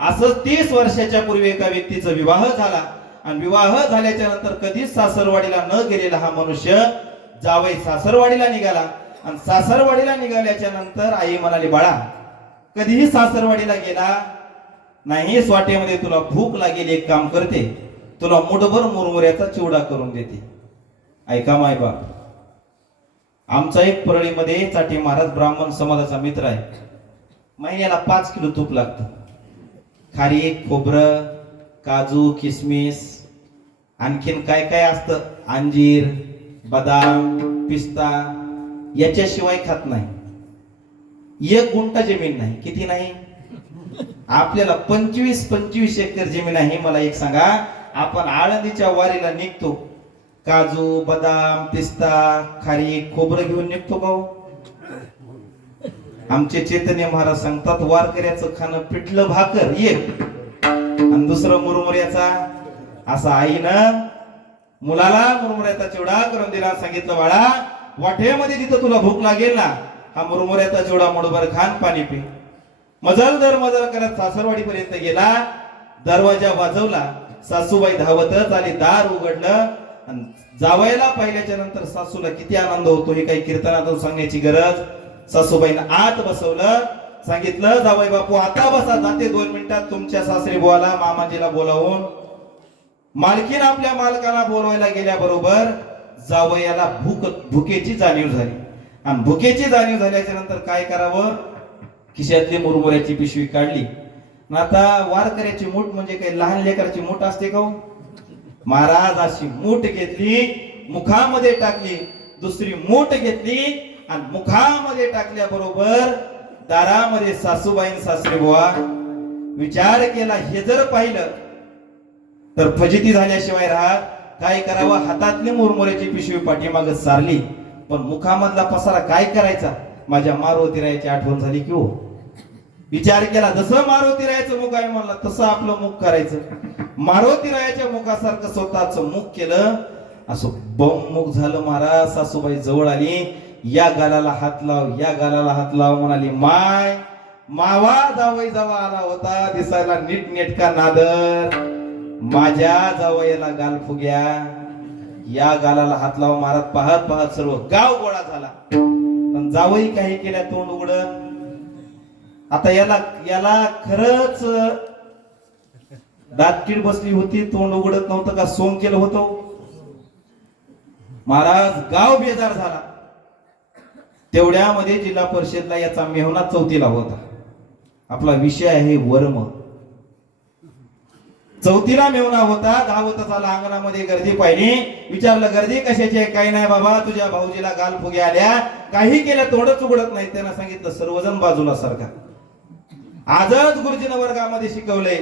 असंच 30 वर्षाच्या पूर्वी एका व्यक्तीचा विवाह झाला आणि विवाह झाल्याच्या नंतर कधीच सासरवाडीला न गेलेला हा मनुष्य जावई सासरवाडीला निघाला आणि सासरवाडीला निघाल्याच्या नंतर आई म्हणाली, बाळा कधीही सासरवाडीला गेला नाही, स्वाटेमध्ये तुला भूक लागेल, एक काम करते, तुला मुठभर मुरमुऱ्याचा चिवडा करून देते. ऐका मायबाप, आमचा एक परळीमध्ये चाटे महाराज ब्राह्मण समाजाचा मित्र आहे. महिन्याला 5 किलो तूप लागतं. खारीक, खोबरं, काजू, किसमिस, आणखीन काय काय असतं, अंजीर, बदाम, पिस्ता, याच्याशिवाय खात नाही. 1 गुंठा जमीन नाही. किती नाही? आपल्याला 25 एकर जमीन आहे. मला एक सांगा, आपण आळंदीच्या वारीला निघतो, काजू, बदाम, पिस्ता, खारीक, खोबरं घेऊन निघतो का? आमचे चैतन्य महाराज सांगतात, वारकऱ्याचं खाणं पिठलं भाकर एक आणि दुसरं मुरमुऱ्याचा. असा आईनं मुलाला मुरमुऱ्याचा चिवडा करून दिला. सांगितलं, बाळा वाटेमध्ये जिथं तुला भूक लागेल ना, हा मुरमुऱ्याचा चिवडा मुठभर खान, पाणी पी. मजल करत सासरवाडी पर्यंत गेला. दरवाजा वाजवला. सासूबाई धावतच आली, दार उघडलं आणि जावयाला पाहिल्याच्या नंतर सासूला किती आनंद होतो हे काही कीर्तनातून सांगण्याची गरज सासूबाईनं आत बसवलं. सांगितलं जावई बापू आता बसा, जाते 2 मिनिटात तुमच्या सासरी बुवाला मामाजीला बोलावून. मालकीन आपल्या मालकाला बोलवायला गेल्याबरोबर जावयाला भुकेची जाणीव झाली. आणि भुकेची जाणीव झाल्याच्या नंतर काय करावं, खिशातली मुरमुऱ्याची पिशवी काढली. आता वारकऱ्याची मूठ म्हणजे काही लहान लेकराची मूठ असते का हो? महाराज अशी मूठ घेतली, मुखामध्ये टाकली, दुसरी मूठ घेतली आणि मुखामध्ये टाकल्याबरोबर दारामध्ये सासूबाईन सासरे बुवा विचार केला. हे जर पाहिलं तर फजिती झाल्याशिवाय राहत. काय करावं, हातातली मुरमुऱ्याची पिशवी पाठीमाग सारली, पण मुखामधला पसारा काय करायचा. माझ्या मारुती रायाची आठवण झाली की हो. विचार केला, जसं मारुती रायाचं मुख आहे म्हणला तसं आपलं मुख करायचं. मारुती रायाच्या मुखासारखं स्वतःच मुख केलं. असं बम मुख झालं. महाराज सासूबाई जवळ आली, या गालाला हात लाव, या गालाला हात लाव म्हणाली. माय मावा जावई जावा आला होता, दिसायला नीट नेटका नादर, माझ्या जावयाला गाल फुग्या, या गालाला हात लाव. महाराज पाहत पाहत सर्व गाव गोळा झाला. पण जावई काही केल्या तोंड उघड. आता याला खरच दातकीड बसली होती, तोंड उघडत नव्हतं का सोंग केलं होतं. महाराज गाव बेजार झाला. तेवढ्यामध्ये जिल्हा परिषदला याचा मेहना चौथीला होता. आपला विषय आहे वर्म. चौथीला मेहना होता. धावत आला, अंगणामध्ये गर्दी पाहिली. विचारलं गर्दी कशाची आहे. काही नाही बाबा, तुझ्या भाऊजीला गाल फुग्या आल्या, काही केलं तोंडच उघडत नाही. त्यांना सांगितलं सर्वजण बाजूला सारखा. आजच गुरुजीनं वर्गामध्ये शिकवलंय,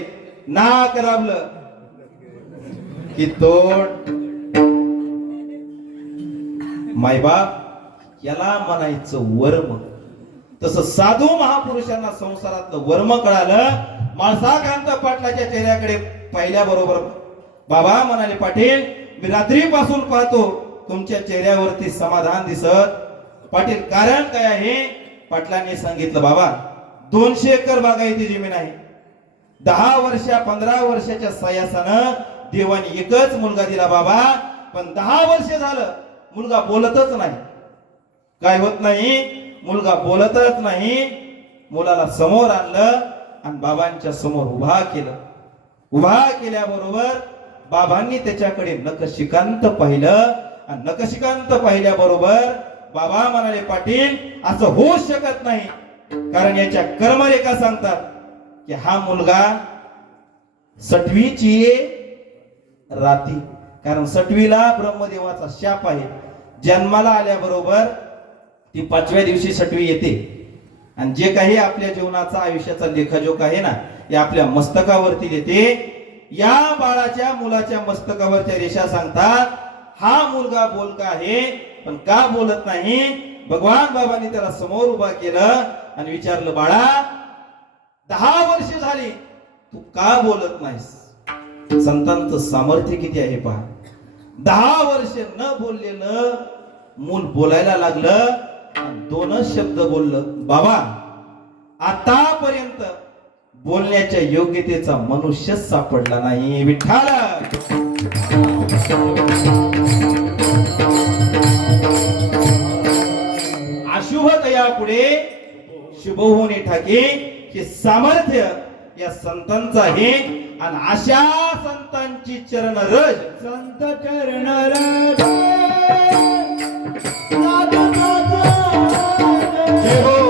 नाक दाबलं की तोंड. मायबाप याला म्हणायचं वर्म. तसं साधू महापुरुषांना संसारातलं वर्म कळालं. माळसाकांत पाटलाच्या चेहऱ्याकडे पाहिल्याबरोबर बाबा म्हणाले, पाटील मी रात्रीपासून पाहतो तुमच्या चेहऱ्यावरती समाधान दिसत. पाटील कारण काय आहे. पाटलांनी सांगितलं, बाबा 200 एकर बागायती जमीन आहे. 10 वर्ष 15 वर्षाच्या सयासानं देवाने एकच मुलगा दिला बाबा, पण 10 वर्ष झालं मुलगा बोलतच नाही. काय होत नाही, मुलगा बोलतच नाही. मुलाला समोर आणलं आणि बाबांच्या समोर उभा केलं. उभा केल्याबरोबर बाबांनी त्याच्याकडे नकशिकांत पाहिलं आणि नकशिकांत पाहिल्याबरोबर बाबा म्हणाले, पाटील असं होऊच शकत नाही. कारण याच्या कर्मरेखा सांगतात की हा मुलगा सटवीची राती. कारण सटवीला ब्रह्मदेवाचा शाप आहे. जन्माला आल्याबरोबर ती 5व्या दिवशी सटवी येते. आणि जे काही आपल्या जीवनाचा आयुष्याचा लेखाजोख आहे ना, हे आपल्या मस्तकावरती येते. या बाळाच्या मुलाच्या मस्तकावरच्या रेषा सांगतात हा मुलगा बोलका आहे, पण का बोलत नाही. भगवान बाबांनी त्याला समोर उभा केलं आणि विचारलं, बाळा 10 वर्ष झाली तू का बोलत नाहीस. संतांचं सामर्थ्य किती आहे पहा. 10 वर्ष न बोललेलं मूल बोलायला लागलं. 2च शब्द बोललं, बाबा आतापर्यंत बोलण्याच्या योग्यतेचा मनुष्यच सापडला नाही. विठ्ठल अशुभतया पुढे शुभ होणे ठाके. हे सामर्थ्य या संतांचं आहे. आणि अशा संतांची चरण रज, संत चरण रज जय हो.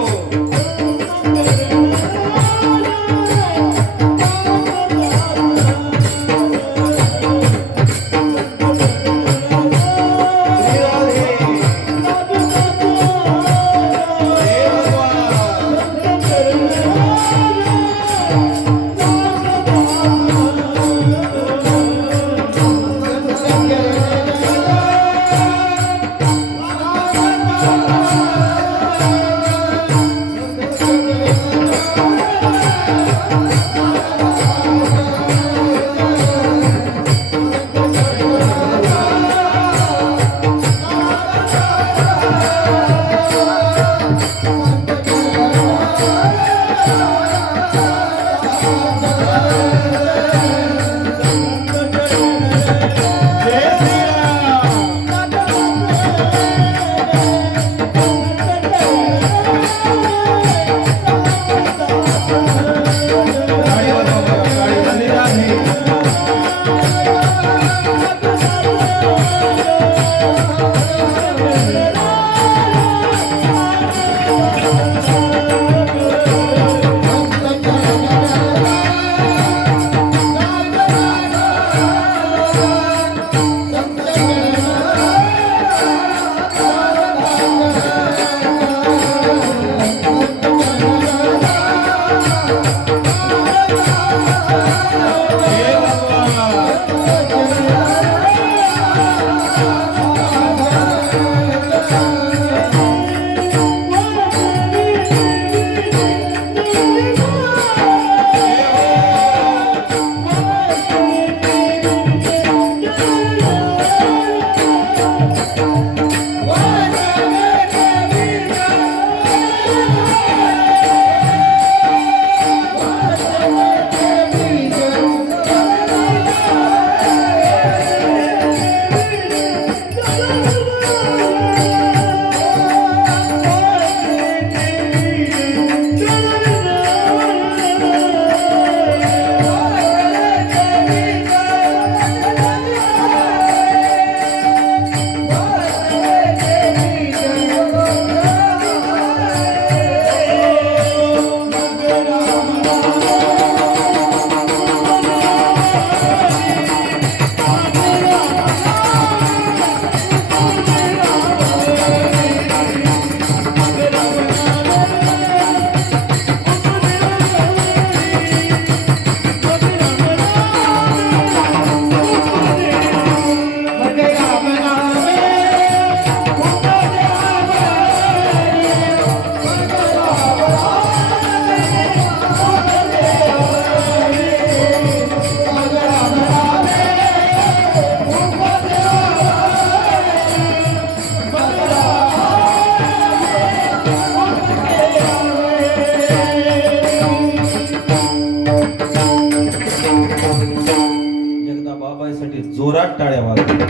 जोरात टाळ्या वाजवा.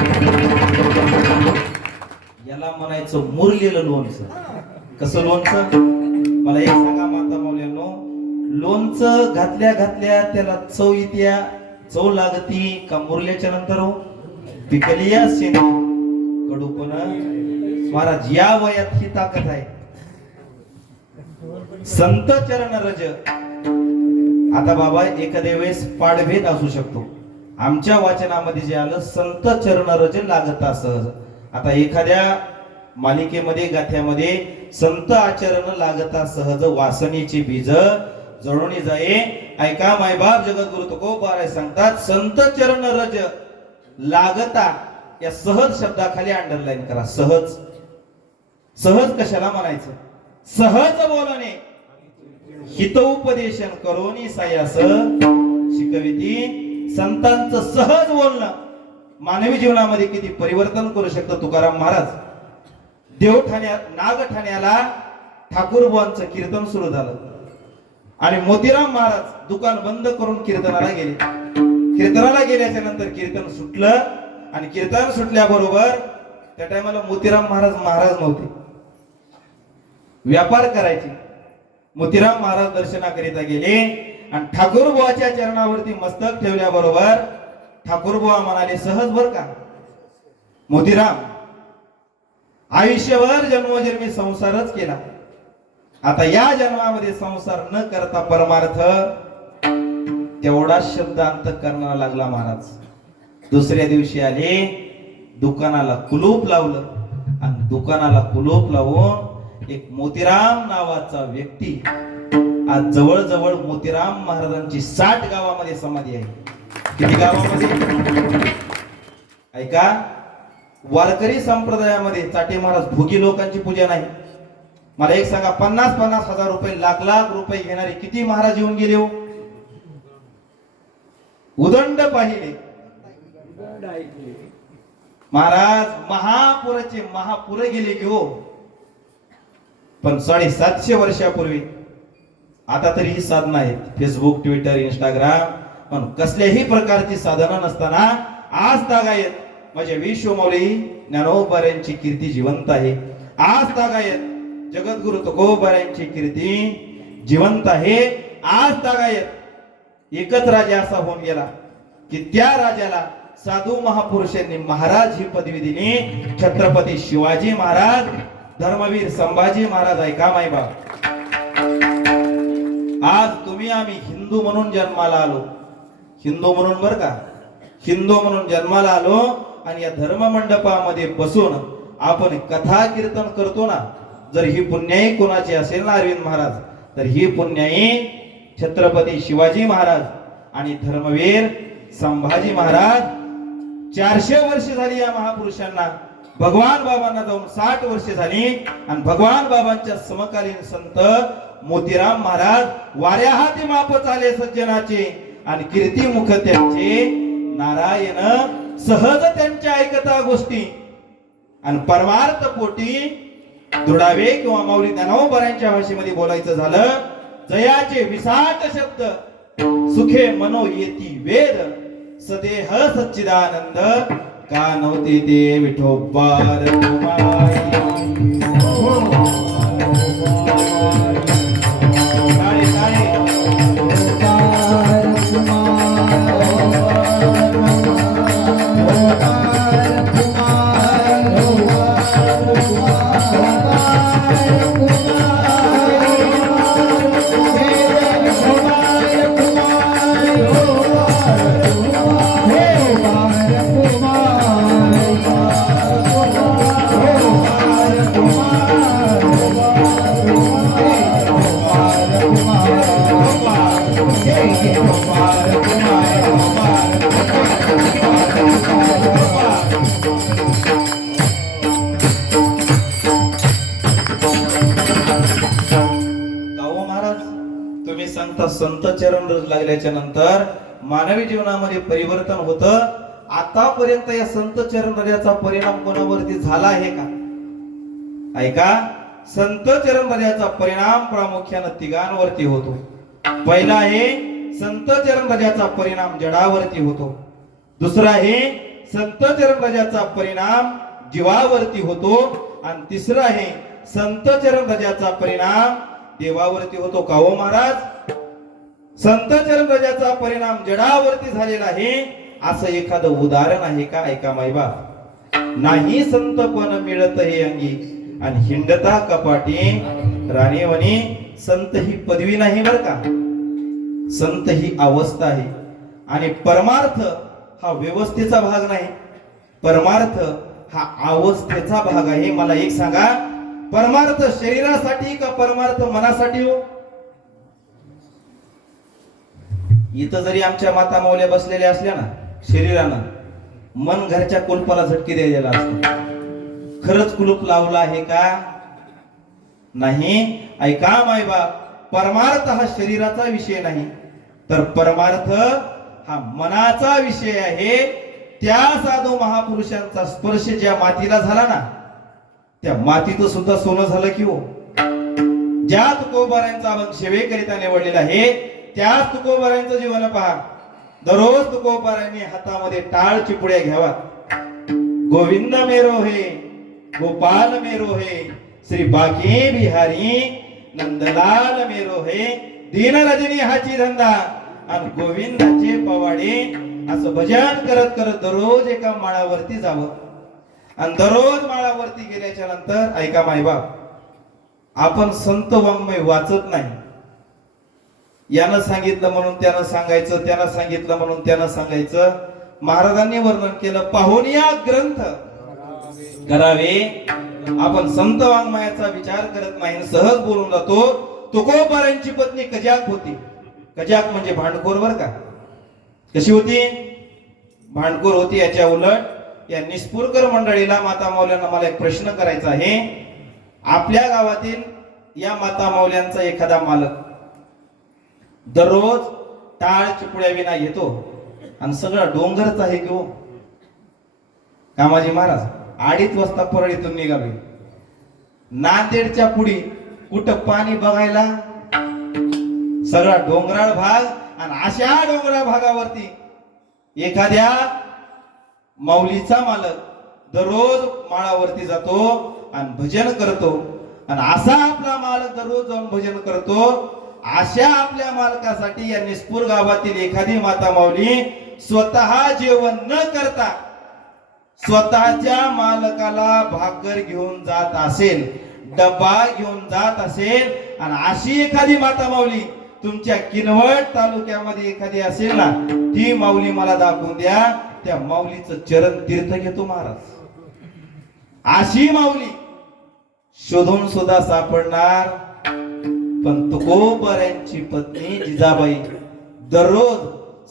याला म्हणायचं मुरलेलं लोणचं. कसं लोणचं? मला एक सांगा माता मौल्यांनो, लोणचं घातल्या घातल्या त्याला चव येत्या, चव लागती का मुरल्याच्या नंतर हो पिकली या शेंग कडूपण. महाराज या वयात ही ताकद आहे. संत चरण रज. आता बाबा एखाद्या वेळेस पाडभेद असू शकतो. आमच्या वाचनामध्ये जे आलं संत चरण रज लागता सहज. आता एखाद्या मालिकेमध्ये गाथ्यामध्ये संत आचरण लागता सहज वासनेची बीज जळून जाये. ऐका मायबाप जगद्गुरु तुकोबाराय सांगतात संत चरण रज लागता या सहज शब्दाखाली अंडरलाईन करा. सहज. सहज कशाला म्हणायचं? सहज बोलणे हितोपदेशन करोनी सायास शिकविती. संतांचं सहज बोलणं मानवी जीवनामध्ये किती परिवर्तन करू शकतं. तुकाराम महाराज नागठाण्याला ठाकूरबुवांचं कीर्तन सुरू झालं आणि मोतीराम महाराज दुकान बंद करून कीर्तनाला गेले. कीर्तनाला गेल्याच्या नंतर कीर्तन सुटलं आणि कीर्तन सुटल्याबरोबर त्या टायमाला मोतीराम महाराज नव्हते, व्यापार करायचे. मोतीराम महाराज दर्शनाकरिता गेले आणि ठाकूरबुवाच्या चरणावरती मस्तक ठेवल्याबरोबर ठाकूरबुवा म्हणाले सहज बर का मोतीराम, आयुष्यभर जन्मोजन्मी संसारच केला, आता या जन्मामध्ये संसार न करता परमार्थ. तेवढा शब्द अंतःकरणाला लागला महाराज. दुसऱ्या दिवशी आले, दुकानाला कुलूप लावलं आणि दुकानाला कुलूप लावून एक मोतीराम नावाचा व्यक्ती, आज जवळजवळ मोतीराम महाराजांची 60 गावामध्ये समाधी आहे. किती गावामध्ये? ऐका, वारकरी संप्रदायामध्ये चाटे महाराज भोगी लोकांची पूजा नाही. मला एक सांगा, 50-50 हजार रुपये, लाख रुपये घेणारे किती महाराज येऊन गेले हो? उदंड पाहिले महाराज. महापुर गेले की हो, पण 750 वर्षापूर्वी. आता तरी ही साधनं आहेत, फेसबुक, ट्विटर, इंस्टाग्राम, पण कसल्याही प्रकारची साधनं नसताना आज तागायत माझ्या विश्वमौली ज्ञानोबारायांची कीर्ती जिवंत आहे. आज तागायत जगद्गुरु तुकोबारायांची कीर्ती जिवंत आहे. आज तागायत एकच राजा असा होऊन गेला की त्या राजाला साधू महापुरुषांनी महाराज ही पदवी दिली. छत्रपती शिवाजी महाराज, धर्मवीर संभाजी महाराज. ऐका मायबा, आज तुम्ही आम्ही हिंदू म्हणून जन्माला आलो, हिंदू म्हणून बर का, हिंदू म्हणून जन्माला आलो आणि या धर्म मंडपामध्ये बसून आपण कथा कीर्तन करतो ना. जर ही पुण्याई कोणाची असेल ना अरविंद महाराज, तर ही पुण्याई छत्रपती शिवाजी महाराज आणि धर्मवीर संभाजी महाराज. 400 वर्ष झाली या महापुरुषांना. भगवान बाबांना जाऊन 60 वर्ष झाली आणि भगवान बाबांच्या समकालीन संत मोतीराम महाराज वाऱ्या हाती माप चाले सज्जनाचे आणि कीर्तिमुख त्यांचे नारायण. सहज त्यांच्या ऐकता गोष्टी आणि परमार्थ पोटी दृढावे. किंवा माऊली ज्ञानोबारायांच्या भाषेमध्ये बोलायचं झालं, जयाचे विसाट शब्द सुखे मनो येती वेद, सदेह सच्चिदानंद का नव्हते ते विठोबार कुमारी. संत चरण रज लागल्याच्या नंतर मानवी जीवनामध्ये परिवर्तन होतं. आतापर्यंत या संत चरण रजाचा परिणाम कोणावरती झाला आहे का? ऐका, संत चरण रजाचा परिणाम प्रामुख्याने तिघांवरती होतो. पहिला आहे संत चरण रजाचा परिणाम जडावरती होतो. दुसरा आहे संत चरण रजाचा परिणाम जीवावरती होतो, आणि तिसरं आहे संत चरण रजाचा परिणाम देवावरती होतो. का हो महाराज? संत चरण रजाचा परिणाम जडावरती झालेला आहे असं एखादं उदाहरण आहे का? ऐका माईबाप, नाही संत पण मिळत हे अंगी, आणि हिंडता कपाटी राणीवणी. संत ही पदवी नाही बर का, संत ही अवस्था आहे. आणि परमार्थ हा व्यवस्थेचा भाग नाही, परमार्थ हा अवस्थेचा भाग आहे. मला एक सांगा, परमार्थ शरीरासाठी का परमार्थ मनासाठी हो? इथं जरी आमच्या माता माऊल्या बसलेल्या असल्या ना, शरीरानं मन घरच्या कुलपाला झटके द्यायला असतो. खरंच कुलूप लावला आहे का? नाही. ऐका मायबाप, परमार्थ हा शरीराचा विषय नाही, तर परमार्थ हा मनाचा विषय आहे. त्या साधू महापुरुषांचा स्पर्श ज्या मातीला झाला ना, त्या मातीचं सुद्धा सोनं झालं की हो. ज्या तुकोबारांचा आपण सेवेकरिता निवडलेला आहे, त्याच तुकोबारांचं जीवन पहा. दररोज तुकोबारांनी हातामध्ये टाळ चिपुड्या घ्यावा. गोविंद मेरो हे, गोपाल मेरो हे, श्री बाके बिहारी नंदलाल मेरो हे, दीन रजनी हाची धंदा, आणि गोविंदाचे पवाडे. असं भजन करत करत दररोज एका माळावरती जावं. आणि दररोज माळावरती गेल्याच्या नंतर ऐका मायबाप, आपण संत वाङ्मय वाचत नाही. यानं सांगितलं म्हणून त्यानं सांगायचं, त्यानं सांगितलं म्हणून त्यानं सांगायचं. महाराजांनी वर्णन केलं, पाहुनिया ग्रंथ करावे. आपण संत वाङ्मयाचा विचार करत नाही, सहज बोलून जातो. तुकोबारांची पत्नी कजाक होती. कजाक म्हणजे भांडखोर बर का. कशी होती? भांडखोर होती. याच्या उलट या निस्पुरकर मंडळीला, माता माऊल्यांना मला एक प्रश्न करायचा आहे. आपल्या गावातील या माता माऊल्यांचा एखादा मालक दररोज टाळ चिपुड्या विना येतो, आणि सगळा डोंगरच आहे की हो. कामाजी महाराज 2:30 वाजता परळीतून निघाले. नांदेडच्या पुढी कुठं पाणी बघायला? सगळा डोंगराळ भाग. आणि अशा डोंगराळ भागावरती एखाद्या माऊलीचा मालक दररोज माळावरती जातो आणि भजन करतो. आणि असा आपला मालक दररोज जाऊन भजन करतो. अशा आपल्या मालकासाठी या निस्पूर गावातील एखादी माता माऊली स्वतः जेवण न करता स्वतःच्या मालकाला भाकर घेऊन जात असेल, डबा घेऊन जात असेल, आणि अशी एखादी माता माऊली तुमच्या किनवट तालुक्यामध्ये एखादी असेल ना, ती माऊली मला दाखवून द्या. त्या माऊलीचं चरण तीर्थ घेतो महाराज. अशी माऊली शोधून सुद्धा सापडणार. पण तुकोबारांची पत्नी जिजाबाई दररोज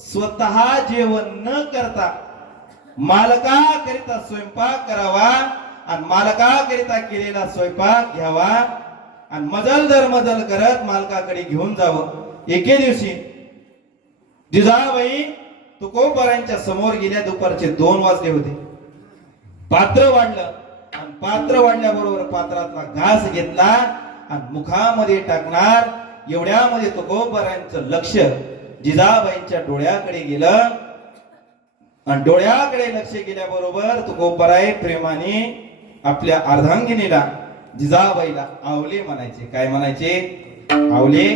स्वतः जेवण न करता मालकाकरिता स्वयंपाक करावा, आणि मालकाकरिता केलेला स्वयंपाक घ्यावा, आणि मजल दर मजल करत मालकाकडे घेऊन जावं. एके दिवशी जिजाबाई तुकोबारांच्या समोर गेल्या. दुपारचे 2 वाजले होते. पात्र वाढलं, आणि पात्र वाढल्याबरोबर पात्रातला घास घेतला आणि मुखामध्ये टाकणार. एवढ्यामध्ये तुकोबारांचं लक्ष जिजाबाईंच्या डोळ्याकडे गेलं, आणि डोळ्याकडे लक्ष गेल्याबरोबर तुकोबाराय प्रेमाने आपल्या अर्धांगिनीला जिजाबाईला आवले म्हणायचे. काय म्हणायचे? आवले,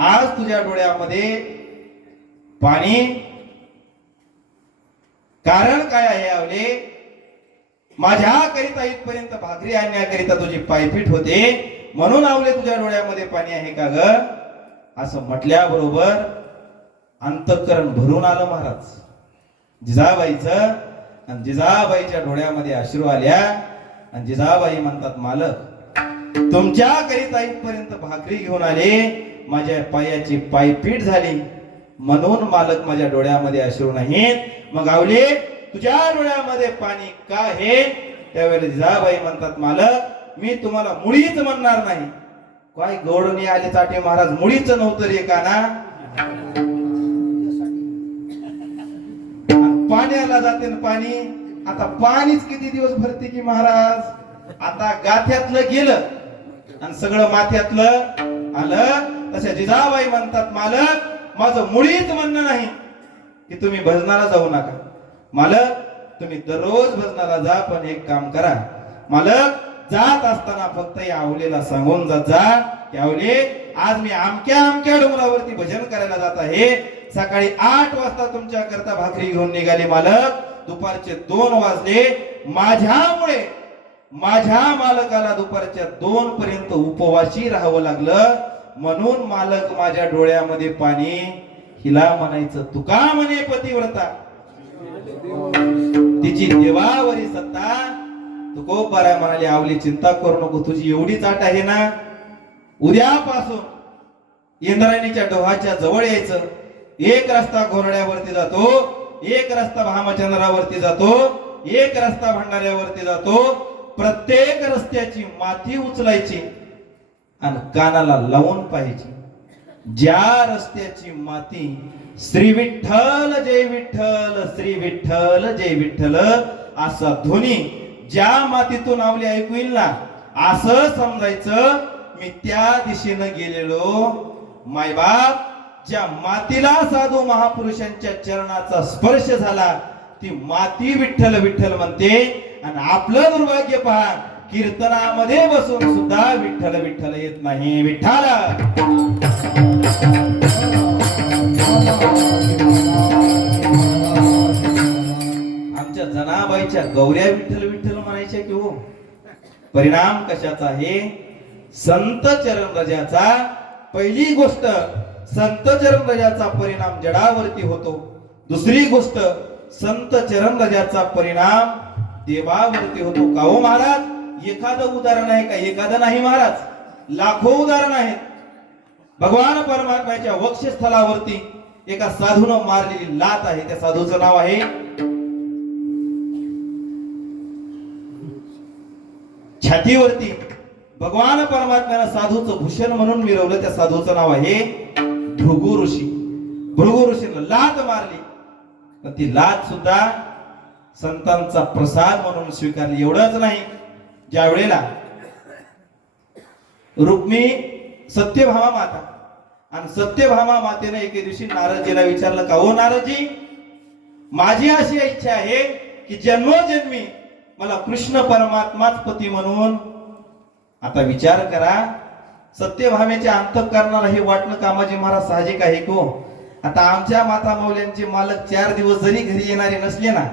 आज तुझ्या डोळ्यामध्ये पाणी, कारण काय आहे आवले? माझ्याकरिता इथपर्यंत भाकरी आणण्याकरिता तुझी पायपीट होते, म्हणून आवले तुझ्या डोळ्यामध्ये पाणी आहे का ग? असं म्हटल्याबरोबर अंतःकरण भरून आलं महाराज जिजाबाईचं. आणि जिजाबाईच्या डोळ्यामध्ये अश्रू आल्या. आणि जिजाबाई म्हणतात, मालक तुमच्या करिता इथपर्यंत भाकरी घेऊन आले, माझ्या पायाची पायपीट झाली, म्हणून मालक माझ्या डोळ्यामध्ये अश्रू नाहीत. मग आवले तुझ्या डोळ्यामध्ये पाणी का आहे? त्यावेळेला जिजाबाई म्हणतात, मालक मी तुम्हाला मुळीच म्हणणार नाही. काय गौडणी आले चाटे महाराज, मुळीच नव्हतं रे का ना? पाण्याला जाते ना पाणी. आता पाणीच किती दिवस भरते की महाराज? आता गाथ्यातलं गेलं आणि सगळं माथ्यातलं आलं. तशा जिजाबाई म्हणतात, मालक माझं मुळीच म्हणणं नाही की तुम्ही भजनाला जाऊ नका. मालक तुम्ही दररोज भजनाला जा, पण एक काम करा, मालक जात असताना फक्त या आवलेला सांगून जात जा की आवले, आज मी अमक्या अमक्या डोंगरावरती भजन करायला जात आहे. सकाळी 8 वाजता तुमच्या करता भाकरी घेऊन निघाली मालक, दुपारचे 2 वाजले. माझ्यामुळे माझ्या मालकाला दुपारच्या 2 पर्यंत उपवासी राहावं लागलं. म्हणून मालक माझ्या डोळ्यामध्ये पाणी. हिला म्हणायचं तुका म्हणे पतिव्रता, तिची देवावरी सत्ता. तुकोबाराय म्हणाले, आवली चिंता करू नको, तुझी एवढीच आट आहे ना, उद्यापासून इंद्रायणीच्या डोहाच्या जवळ यायचं. एक रस्ता घोरड्यावरती जातो, एक रस्ता भामचंद्रावरती जातो, एक रस्ता भंडाऱ्यावरती जातो. प्रत्येक रस्त्याची माती उचलायची आणि कानाला लावून पाहिजे. ज्या रस्त्याची माती श्री विठ्ठल जय विठ्ठल, श्री विठ्ठल जय विठ्ठल असा ध्वनी ज्या मातीतून आवली ऐकू येईल ना, असं समजायचं मी त्या दिशेनं गेलेलो. मायबाप, ज्या मातीला साधू महापुरुषांच्या चरणाचा स्पर्श झाला ती माती विठ्ठल विठ्ठल म्हणते. आणि आपलं दुर्भाग्य पहा, कीर्तनामध्ये बसून सुद्धा विठ्ठल विठ्ठल येत नाही. विठ्ठल आमच्या जनाबाईच्या गौऱ्या विठ्ठल विठ्ठल म्हणायच्या की हो. परिणाम कशाचा आहे? संत चरण रजाचा. पहिली गोष्ट, संत चरण रजाचा परिणाम जडावरती होतो. दुसरी गोष्ट, संत चरण रजाचा परिणाम देवावरती होतो. का हो महाराज? एखादं उदाहरण आहे का? एखादं नाही महाराज, लाखो उदाहरण आहेत. भगवान परमात्म्याच्या वक्षस्थलावरती एका साधूनं मारलेली लात आहे. त्या साधूचं नाव आहे छातीवरती भगवान परमात्म्यानं साधूचं भूषण म्हणून मिरवलं. त्या साधूचं नाव आहे भृगु ऋषी. भृगु ऋषीनं लात मारली, पण ती लात सुद्धा संतांचा प्रसाद म्हणून स्वीकारली. एवढंच नाही, ज्या वेळेला रुक्मी सत्यभामा माता आणि सत्यभामा मातेने एके दिवशी नारदजीला विचारलं, का हो नारदजी, माझी अशी इच्छा आहे की जन्मोजन्मी मला कृष्ण परमात्माच पती म्हणून. आता विचार करा, सत्यभामेच्या अंतःकरणाला हे वाटणं कामाजी महाराज साहजिक आहे को. आता आमच्या माता मौल्यांचे मालक 4 दिवस जरी घरी येणारे नसले ना,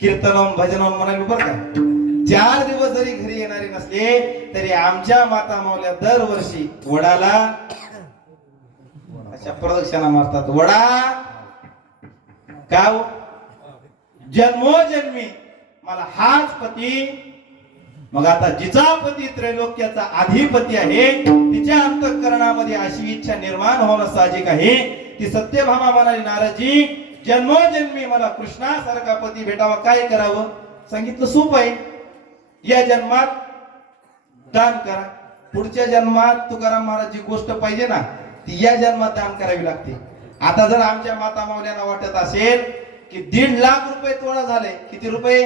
कीर्तन भजन म्हणाले बरं का, 4 दिवस जरी घरी येणारे नसले तरी आमच्या माता मौल्या दरवर्षी वडाला अशा प्रदक्षिणा मारतात. वडा का हो? जन्मोजन्मी मला हाच पती. मग आता जिचा पती त्रैलोक्याचा अधिपती आहे, तिच्या अंतःकरणामध्ये अशी इच्छा निर्माण होणं साहजिक आहे. ती सत्यभामा म्हणाली, नारदजी, जन्मोजन्मी मला कृष्णासारखा पती भेटावा, काय करावं? सांगितलं, सोप आहे. या जन्मात दान करा. पुढच्या जन्मात तुकाराम महाराज जी गोष्ट पाहिजे ना, ती या जन्मात दान करावी लागते. आता जर आमच्या माता माऊल्यांना वाटत असेल की 1.5 लाख रुपये तोळा झाले, किती रुपये?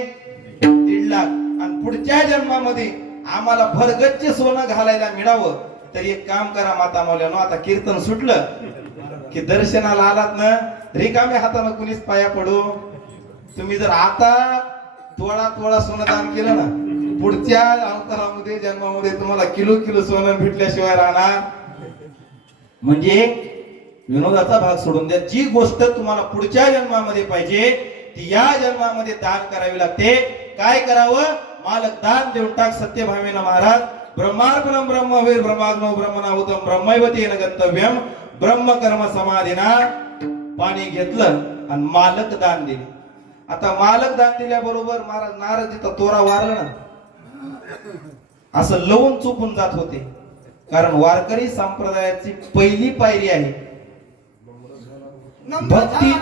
1.5 लाख, आणि पुढच्या जन्मामध्ये आम्हाला भरगच्च सोनं घालायला मिळावं, तर एक काम करा माता मौल्यानो, आता कीर्तन सुटलं की दर्शनाला आलात ना, रिकाम्या हातानं कुणीच पाया पडू. तुम्ही जर आता तोळा सोनं दान केलं ना, पुढच्या अवतारामध्ये जन्मामध्ये तुम्हाला किलो सोनं भेटल्याशिवाय राहणार. म्हणजे विनोदाचा भाग सोडून द्या. जी गोष्ट तुम्हाला पुढच्या जन्मामध्ये पाहिजे ती या जन्मामध्ये दान करावी लागते. काय करावं? मालक दान देऊन टाक. सत्यभामेनं महाराज, ब्रह्मार्पणम ब्रह्मवीर ब्रह्माग्नो ब्रह्मणाहुतम ब्रह्मैवतेन गंतव्यम ब्रह्मकर्म समाधीना. पाणी घेतलं आणि मालक दान दिले. आता मालक दान दिल्याबरोबर महाराज नारद तिथं तोरा वारला ना, असं लवून चुकून जात होते. कारण वारकरी संप्रदायाची पहिली पायरी आहे भक्ती.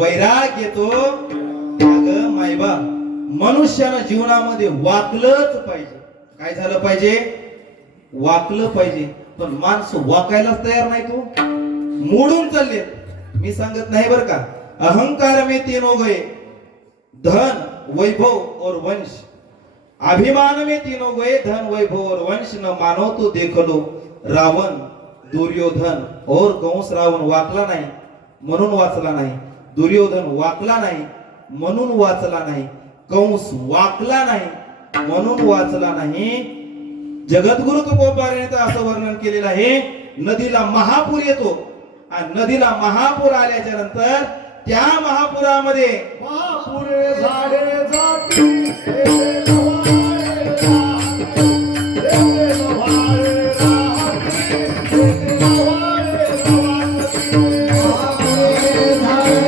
वैराग येतो. अगं मायबा, मनुष्यानं जीवनामध्ये वाकलंच पाहिजे. काय झालं पाहिजे? वाकलं पाहिजे. पण माणसं वाकायलाच तयार नाही. तो मोडून चालले. मी सांगत नाही बर का, अहंकार में तीनों गए, धन वैभव और वंश. अभिमान में तीनों गए, धन वैभव और वंश. न मानो तो देख लो रावण, दुर्योधन और कंस. रावण वाकला नाही म्हणून वाचला नाही, दुर्योधन वाकला नाही म्हणून वाचला नाही, कंस वाकला नाही म्हणून वाचला नाही. जगद्गुरु तुकोबाराने तर असं वर्णन केलेलं आहे, नदीला महापूर येतो आणि नदीला महापूर आल्याच्या नंतर त्या महापुरामध्ये महापुरे झाडे जाती, तेथे लवाळे राहते, तेथे लवाळे राहते, तेथे लवाळे राहते. महापुरे झाडे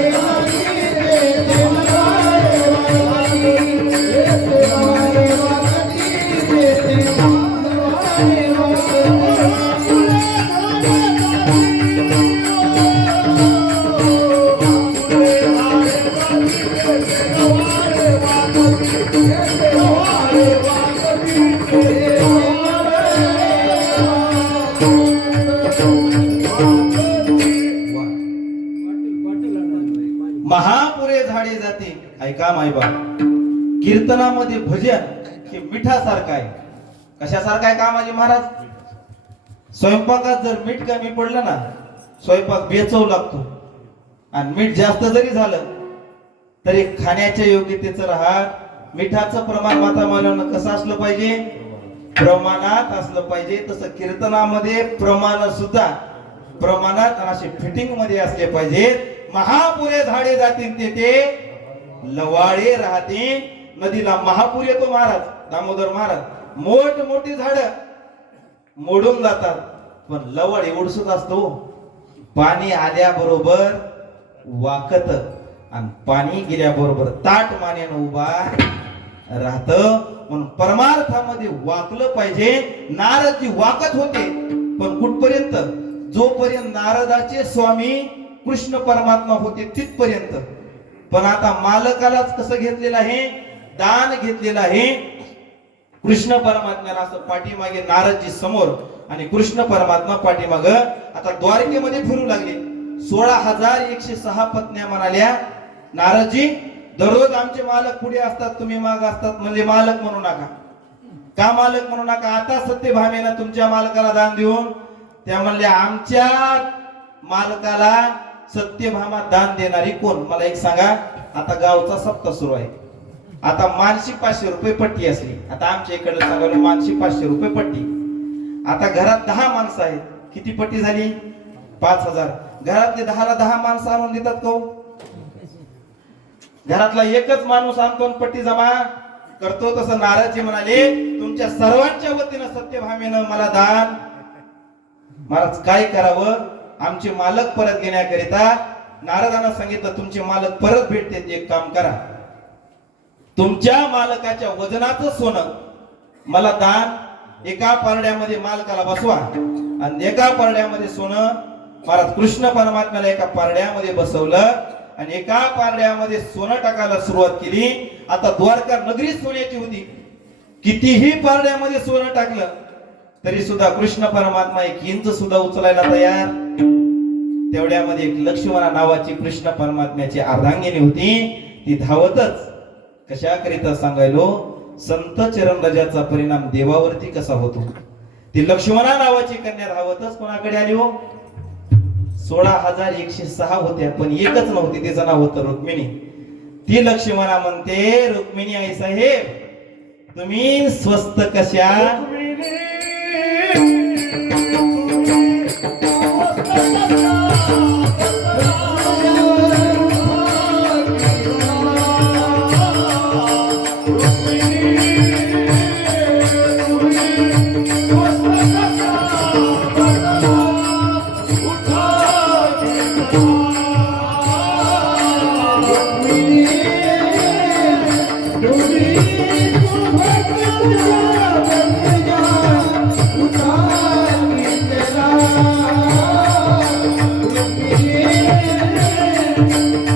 जाती, तेथे लवाळे राहते, तेथे लवाळे राहते, तेथे लवाळे राहते. महापुरे झाडे जाते. ऐका मायबा, कीर्तनामध्ये भजन हे मिठासारखं आहे. कशासारखं आहे का माझे महाराज? स्वयंपाकात जर मीठ कमी पडलं ना, स्वयंपाक बेचव लागतो. आणि मीठ जास्त जरी झालं तरी खाण्याच्या योग्यतेचं राहत. मिठाचं प्रमाण माता मानवानं कसं असलं पाहिजे? प्रमाणात असलं पाहिजे. तसं कीर्तनामध्ये प्रमाण सुद्धा प्रमाणात आणि असे फिटिंग मध्ये असले पाहिजेत. महापुरे झाडे जातील, तेथे लवाळे राहतील. नदीला महापूर येतो महाराज, दामोदर महाराज. मोठ मोठी झाड मोडून जातात, पण लवाळ एवढसच असतो. पाणी आल्याबरोबर वाकत आणि पाणी गेल्याबरोबर ताट मानेनं उभा राहत. म्हणून परमार्थामध्ये वाकलं पाहिजे. नारदजी वाकत होते, पण कुठपर्यंत? जोपर्यंत नारदाचे स्वामी कृष्ण परमात्मा होते तिथपर्यंत. पण आता मालकालाच कसं घेतलेलं आहे? दान घेतलेलं आहे. कृष्ण परमात्म्याला असं पाठीमागे नारदजी समोर आणि कृष्ण परमात्मा पाठीमाग. आता द्वारकेमध्ये फिरू लागले. 16,106 पत्न्या म्हणाल्या, नारदजी दररोज आमचे मालक पुढे असतात, तुम्ही माग असतात. म्हणजे मालक म्हणू नका. का मालक म्हणू नका? आता सत्यभामेनं तुमच्या मालकाला दान देऊन त्या म्हणल्या, आमच्या मालकाला सत्यभामा दान देणारी कोण? मला एक सांगा. आता गावचा सप्ताह सुरू आहे. आता मानसी 500 रुपये पट्टी असली. आता आमच्या इकडे सांगायला मानसी 500 रुपये पट्टी. आता घरात 10 माणसं आहेत. किती पट्टी झाली? 5,000. घरातले 10ला 10 माणसं आणून देतात का? घरातला एकच माणूस आणतो पट्टी जमा करतो. तसं नारदजी म्हणाले, तुमच्या सर्वांच्या वतीनं सत्यभामेनं मला दान. महाराज काय करावं? आमचे मालक परत घेण्याकरिता नारदानं सांगितलं, तुमचे मालक परत भेटते. एक काम करा, तुमच्या मालकाच्या वजनाचं सोनं मला दान. एका पारड्यामध्ये मालकाला बसवा आणि एका पारड्यामध्ये सोनं. महाराज कृष्ण परमात्म्याला एका पारड्यामध्ये बसवलं आणि एका पारड्यामध्ये सोनं टाकायला सुरुवात केली. आता द्वारका नगरी सोन्याची होती. कितीही पारड्यामध्ये सोनं टाकलं तरी सुद्धा कृष्ण परमात्मा 1 इंच सुद्धा उचलायला तयार. तेवढ्यामध्ये एक लक्ष्मणा नावाची कृष्ण परमात्म्याची अर्धांगिनी होती. ती धावतच कशाकरिता सांगायलो, संत चरणराजाचा परिणाम देवावरती कसा होतो. ती लक्ष्मणा नावाची कन्या धावतच कोणाकडे आली हो? 16,106 होत्या, पण एकच नव्हती. तिचं नाव होतं रुक्मिणी. ती लक्ष्मणा म्हणते, रुक्मिणी आई साहेब, तुम्ही स्वस्त कशा?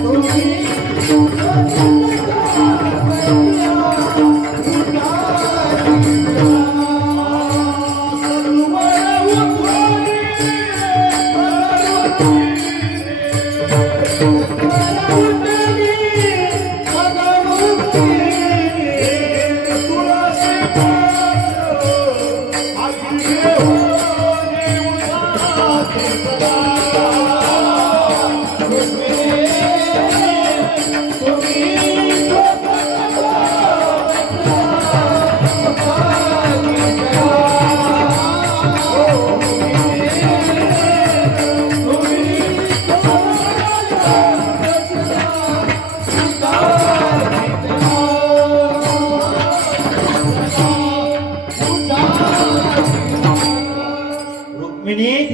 तुम्ही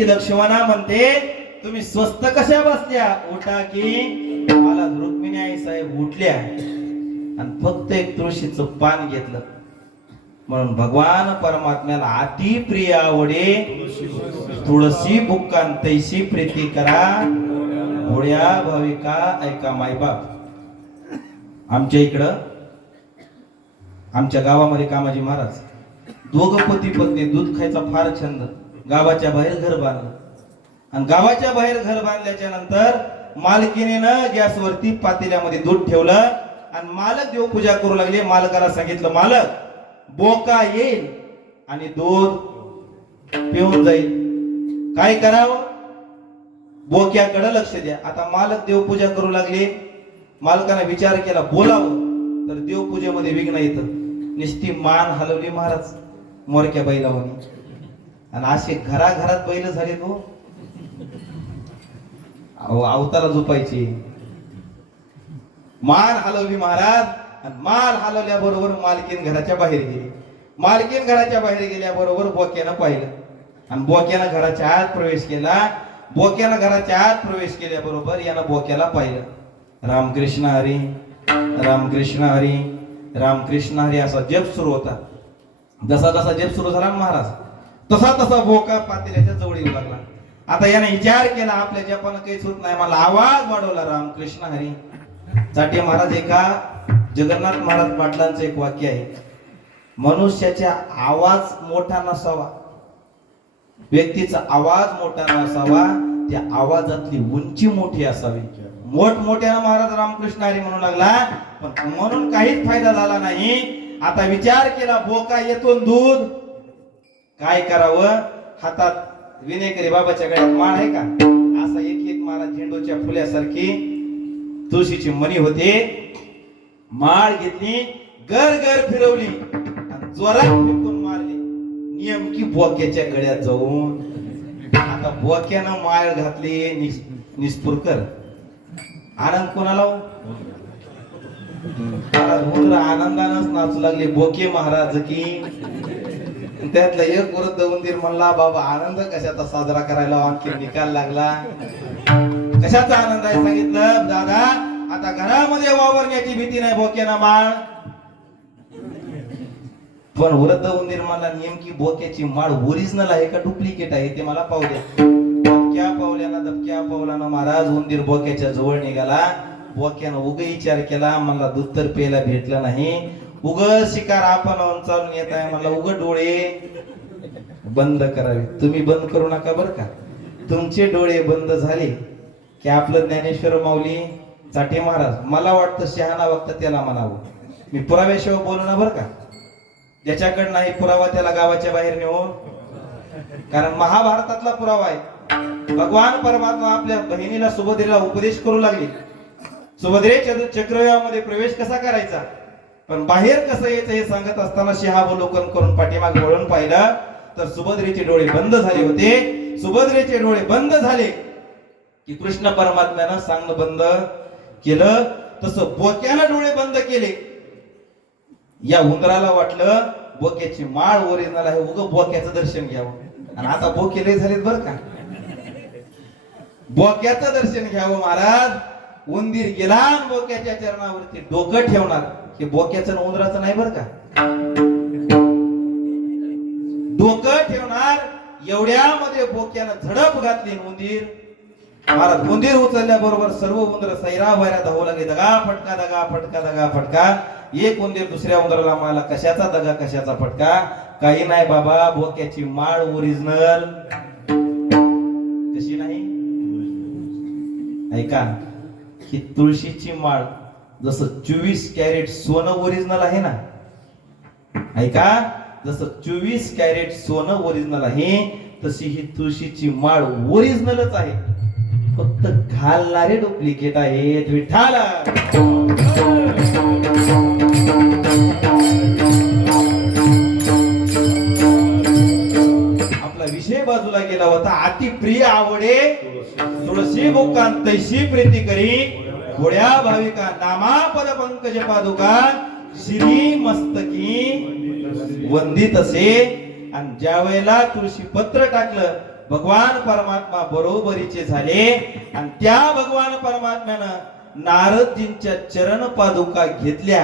ती लक्ष्मणा म्हणते तुम्ही स्वस्त कशा बसल्या उठा की मला रुक्मिणी आई साहेब उठल्या आणि फक्त एक तुळशीचं पान घेतलं म्हणून भगवान परमात्म्याला अति प्रिय आवडे तुळशी बुक्कान तैशी प्रीती करा भोळ्या भाविका ऐका मायबाप. आमच्या इकडं आमच्या गावामध्ये कामाजी महाराज दोघं पती पत्नी दूध खायचा फार छंद. गावाच्या बाहेर घर बांधलं आणि गावाच्या बाहेर घर बांधल्याच्या नंतर मालकीनेनं गॅसवरती पातेल्यामध्ये दूध ठेवलं आणि मालक देवपूजा करू लागले. मालकाला सांगितलं मालक बोका येईल आणि दूध पिऊन जाईल, काय करावं? बोक्याकडे लक्ष द्या. आता मालक देवपूजा करू लागले. मालकाने विचार केला बोलावं तर देवपूजेमध्ये विघ्न येतं. निस्ती मान हलवली महाराज मोरक्या बैलावणी आणि असे घराघरात बैल झाले तो अवताला झोपायची. मान हलवली महाराज आणि मान हलवल्याबरोबर मालकीन घराच्या बाहेर गेली. मालकीन घराच्या बाहेर गेल्याबरोबर बोक्यानं पाहिलं आणि बोक्यानं घराच्या आत प्रवेश केला. बोक्यानं घराच्या आत प्रवेश केल्याबरोबर यानं बोक्याला पाहिलं. रामकृष्ण हरी रामकृष्ण हरी रामकृष्ण हरी असा जप सुरू होता. जसा जसा जप सुरू झाला महाराज तसा तसा बोका पातेल्याच्या जवळ येऊ लागला. आता याने विचार केला आपल्या जपानं काहीच होत नाही, मला आवाज वाढवला रामकृष्ण हरी. चाटे महाराज एका जगन्नाथ महाराज पाटलांचं एक वाक्य आहे, मनुष्याचा आवाज मोठा नसावा, व्यक्तीचा आवाज मोठा नसावा, त्या आवाजातली उंची मोठी असावी. मोठमोठ्यानं महाराज रामकृष्ण हरी म्हणू लागला पण म्हणून काहीच फायदा झाला नाही. आता विचार केला बोका येतो दूध काय करावं. हातात विनेकरी बाबाच्या गळ्यात माळ आहे का, असा एक एक माळा झेंडूच्या फुल्यासारखी तुळशीची मणी होते. माळ घेतली गर गर फिरवली आणि जोरात फेकून मारली नेमकी बोक्याच्या गळ्यात जाऊन. आता बोक्यानं माळ घातली निस्फुरकर. आनंद कोणाला हो? आनंदानच नाचू लागले बोके महाराज की. त्यातला एक वृद्ध उंदीर म्हणला बाबा आनंद कशाचा साजरा करायला आणखी निकाल लागला. कशाचा आनंद आहे सांगितलं दादा आता घरामध्ये वावरण्याची भीती नाही बोक्याना माळ. पण वृद्ध उंदीर मला नेमकी बोक्याची माळ ओरिजिनल आहे का डुप्लिकेट आहे ते मला पाहू द्या. दबक्या पावल्यानं दबक्या पावलानं महाराज उंदीर बोक्याच्या जवळ निघाला. बोक्यानं उग विचार केला मला दूध तर प्यायला भेटलं नाही, उग शिकार आपण चालून येत आहे, मला उग डोळे बंद करावे. तुम्ही बंद करू नका बर का. तुमचे डोळे बंद झाले की आपलं ज्ञानेश्वर माऊली चाटे महाराज मला वाटतं शहाणा वक्त त्याला म्हणावं. मी पुराव्याशिवाय बोलू ना बर का. ज्याच्याकडे नाही पुरावा त्याला गावाच्या बाहेर नेऊ. कारण महाभारतातला पुरावा आहे. भगवान परमात्मा आपल्या बहिणीला सुभद्रेला उपदेश करू लागले. सुभद्रेच्या चक्रव्यूहामध्ये प्रवेश कसा करायचा पण बाहेर कसं यायचं हे सांगत असताना सिंहावलोकन करून पाठीमागे वळून पाहिलं तर सुभद्रेचे डोळे बंद झाले होते. सुभद्रेचे डोळे बंद झाले की कृष्ण परमात्म्यानं सांगणं बंद केलं. तसं बोक्यानं डोळे बंद केले. या उंदराला वाटलं बोक्याची माळ ओरिजिनल आहे, उग बोक्याचं दर्शन घ्यावं आणि आता बोके लय झालेत बर का. बोक्याचं दर्शन घ्यावं महाराज. उंदीर गेला बोक्याच्या चरणावरती डोकं ठेवणार हे बोक्याचं उंदराचं नाही बर का. डोकं ठेवणार एवढ्यामध्ये बोक्यानं झडप घातली उंदीर. महाराज उंदीर उचलल्या बरोबर सर्व उंदर सैरा वैरा धावू लागले. दगा फटका दगा फटका दगा फटका. एक उंदीर दुसऱ्या उंदराला मारला. कशाचा दगा कशाचा फटका काही नाही बाबा, बोक्याची माळ ओरिजिनल. कशी नाही ऐका ही तुळशीची माळ जसं 24 कॅरेट सोनं ओरिजिनल आहे ना, ऐका जसं 24 कॅरेट सोनं ओरिजिनल आहे तशी ही तुळशीची माळ ओरिजिनलच आहे. फक्त घालणारे डुप्लिकेट आहेत. विठाला आपला विषय बाजूला गेला होता. अति प्रिय आवडे तुळशी बुक्कान तैशी प्रीती करी घोड्या भाविका नामापद पंकज पादुका श्री मस्तकी वंदित असे. आणि ज्या वेळेला तुळशी पत्र टाकलं भगवान परमात्मा बरोबरीचे झाले आणि त्या भगवान परमात्म्यानं नारदजींच्या चरण पादुका घेतल्या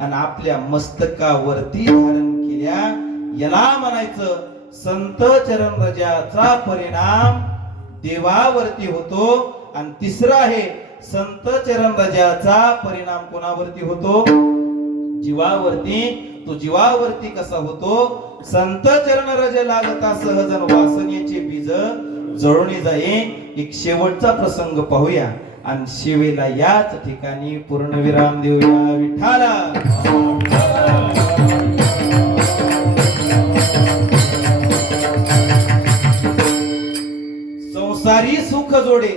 आणि आपल्या मस्तकावरती धारण केल्या. याला म्हणायचं संत चरण रजाचा परिणाम देवावरती होतो. आणि तिसरा आहे संत चरण रजाचा परिणाम कोणावरती होतो? जीवावरती. तो जीवावरती कसा होतो? संत चरण रज लागता सहजन वासनेचे बीज जळून जाई. एक शेवटचा प्रसंग पाहूया आणि शिवेला याच ठिकाणी पूर्णविराम देऊया. विठ्ठला संसारी सुख जोडे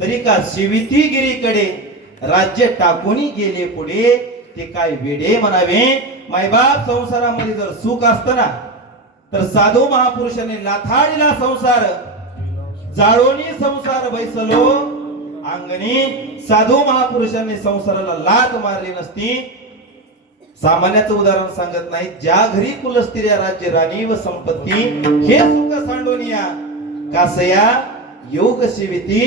तरी का शिविती गिरीकडे राज्य टाकून गेले पुढे ते काय वेडे म्हणावे. मायबाप संसारामध्ये जर सुख असतं ना तर साधू महापुरुषांनी लाथाडीला संसार जाळोनी संसार बैसलो अंगणी. साधू महापुरुषांनी संसाराला लाथ मारली नसती. सामान्याचं उदाहरण सांगत नाही. ज्या घरी कुलस्त्रिया राज्य राणी व संपत्ती हे सुख सांडोनिया कासया योग शिविती.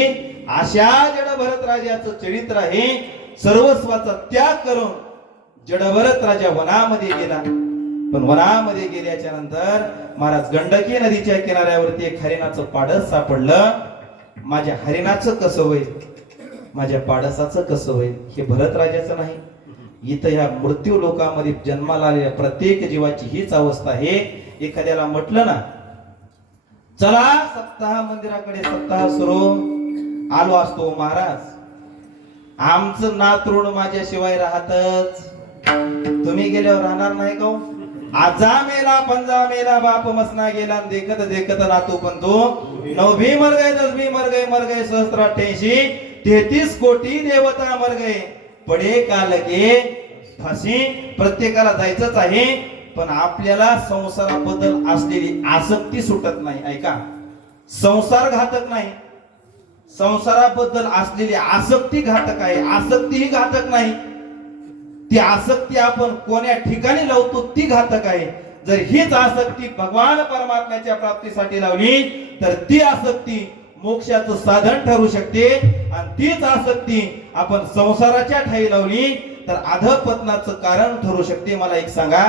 अशा जडभरत राजाचं चरित्र आहे. सर्वस्वाचा त्याग करून जडभरत राजा वनामध्ये गेला. पण वनामध्ये गेल्याच्या नंतर महाराज गंडकी नदीच्या किनाऱ्यावरती एक हरिणाचं पाडस सापडलं. माझ्या हरिणाचं कसं होईल, माझ्या पाडसाचं कसं होईल हे भरत राजाचं नाही. इथं ह्या मृत्यू लोकामध्ये जन्माला आलेल्या प्रत्येक जीवाची हीच अवस्था आहे. एखाद्याला म्हटलं ना चला सप्ताह मंदिराकडे सप्ताह सुरू आलो असतो महाराज, आमचं नातरुण माझ्याशिवाय राहतच, तुम्ही गेल्यावर राहणार नाही का? आजा मेला पंजा मेला बाप मसना गेला देखत देखत नातू पण तो 9 भी मर गए 10 भी मर गए सहस्त्र 88 33 कोटी देवता मर गए पडे का लगे फाशी. प्रत्येकाला जायचंच आहे पण आपल्याला संसाराबद्दल असलेली आसक्ती सुटत नाही. ऐका, संसार घातक नाही, संसाराबद्दल असलेली आसक्ती घातक आहे. आसक्ती ही घातक नाही, ती आसक्ती आपण कोण्या ठिकाणी लावतो ती घातक आहे. जर हीच आसक्ती भगवान परमात्म्याच्या प्राप्तीसाठी लावली तर ती आसक्ती मोक्षाचं साधन ठरू शकते. आणि तीच आसक्ती आपण संसाराच्या ठाई लावली तर अधपतनाचं कारण ठरू शकते. मला एक सांगा,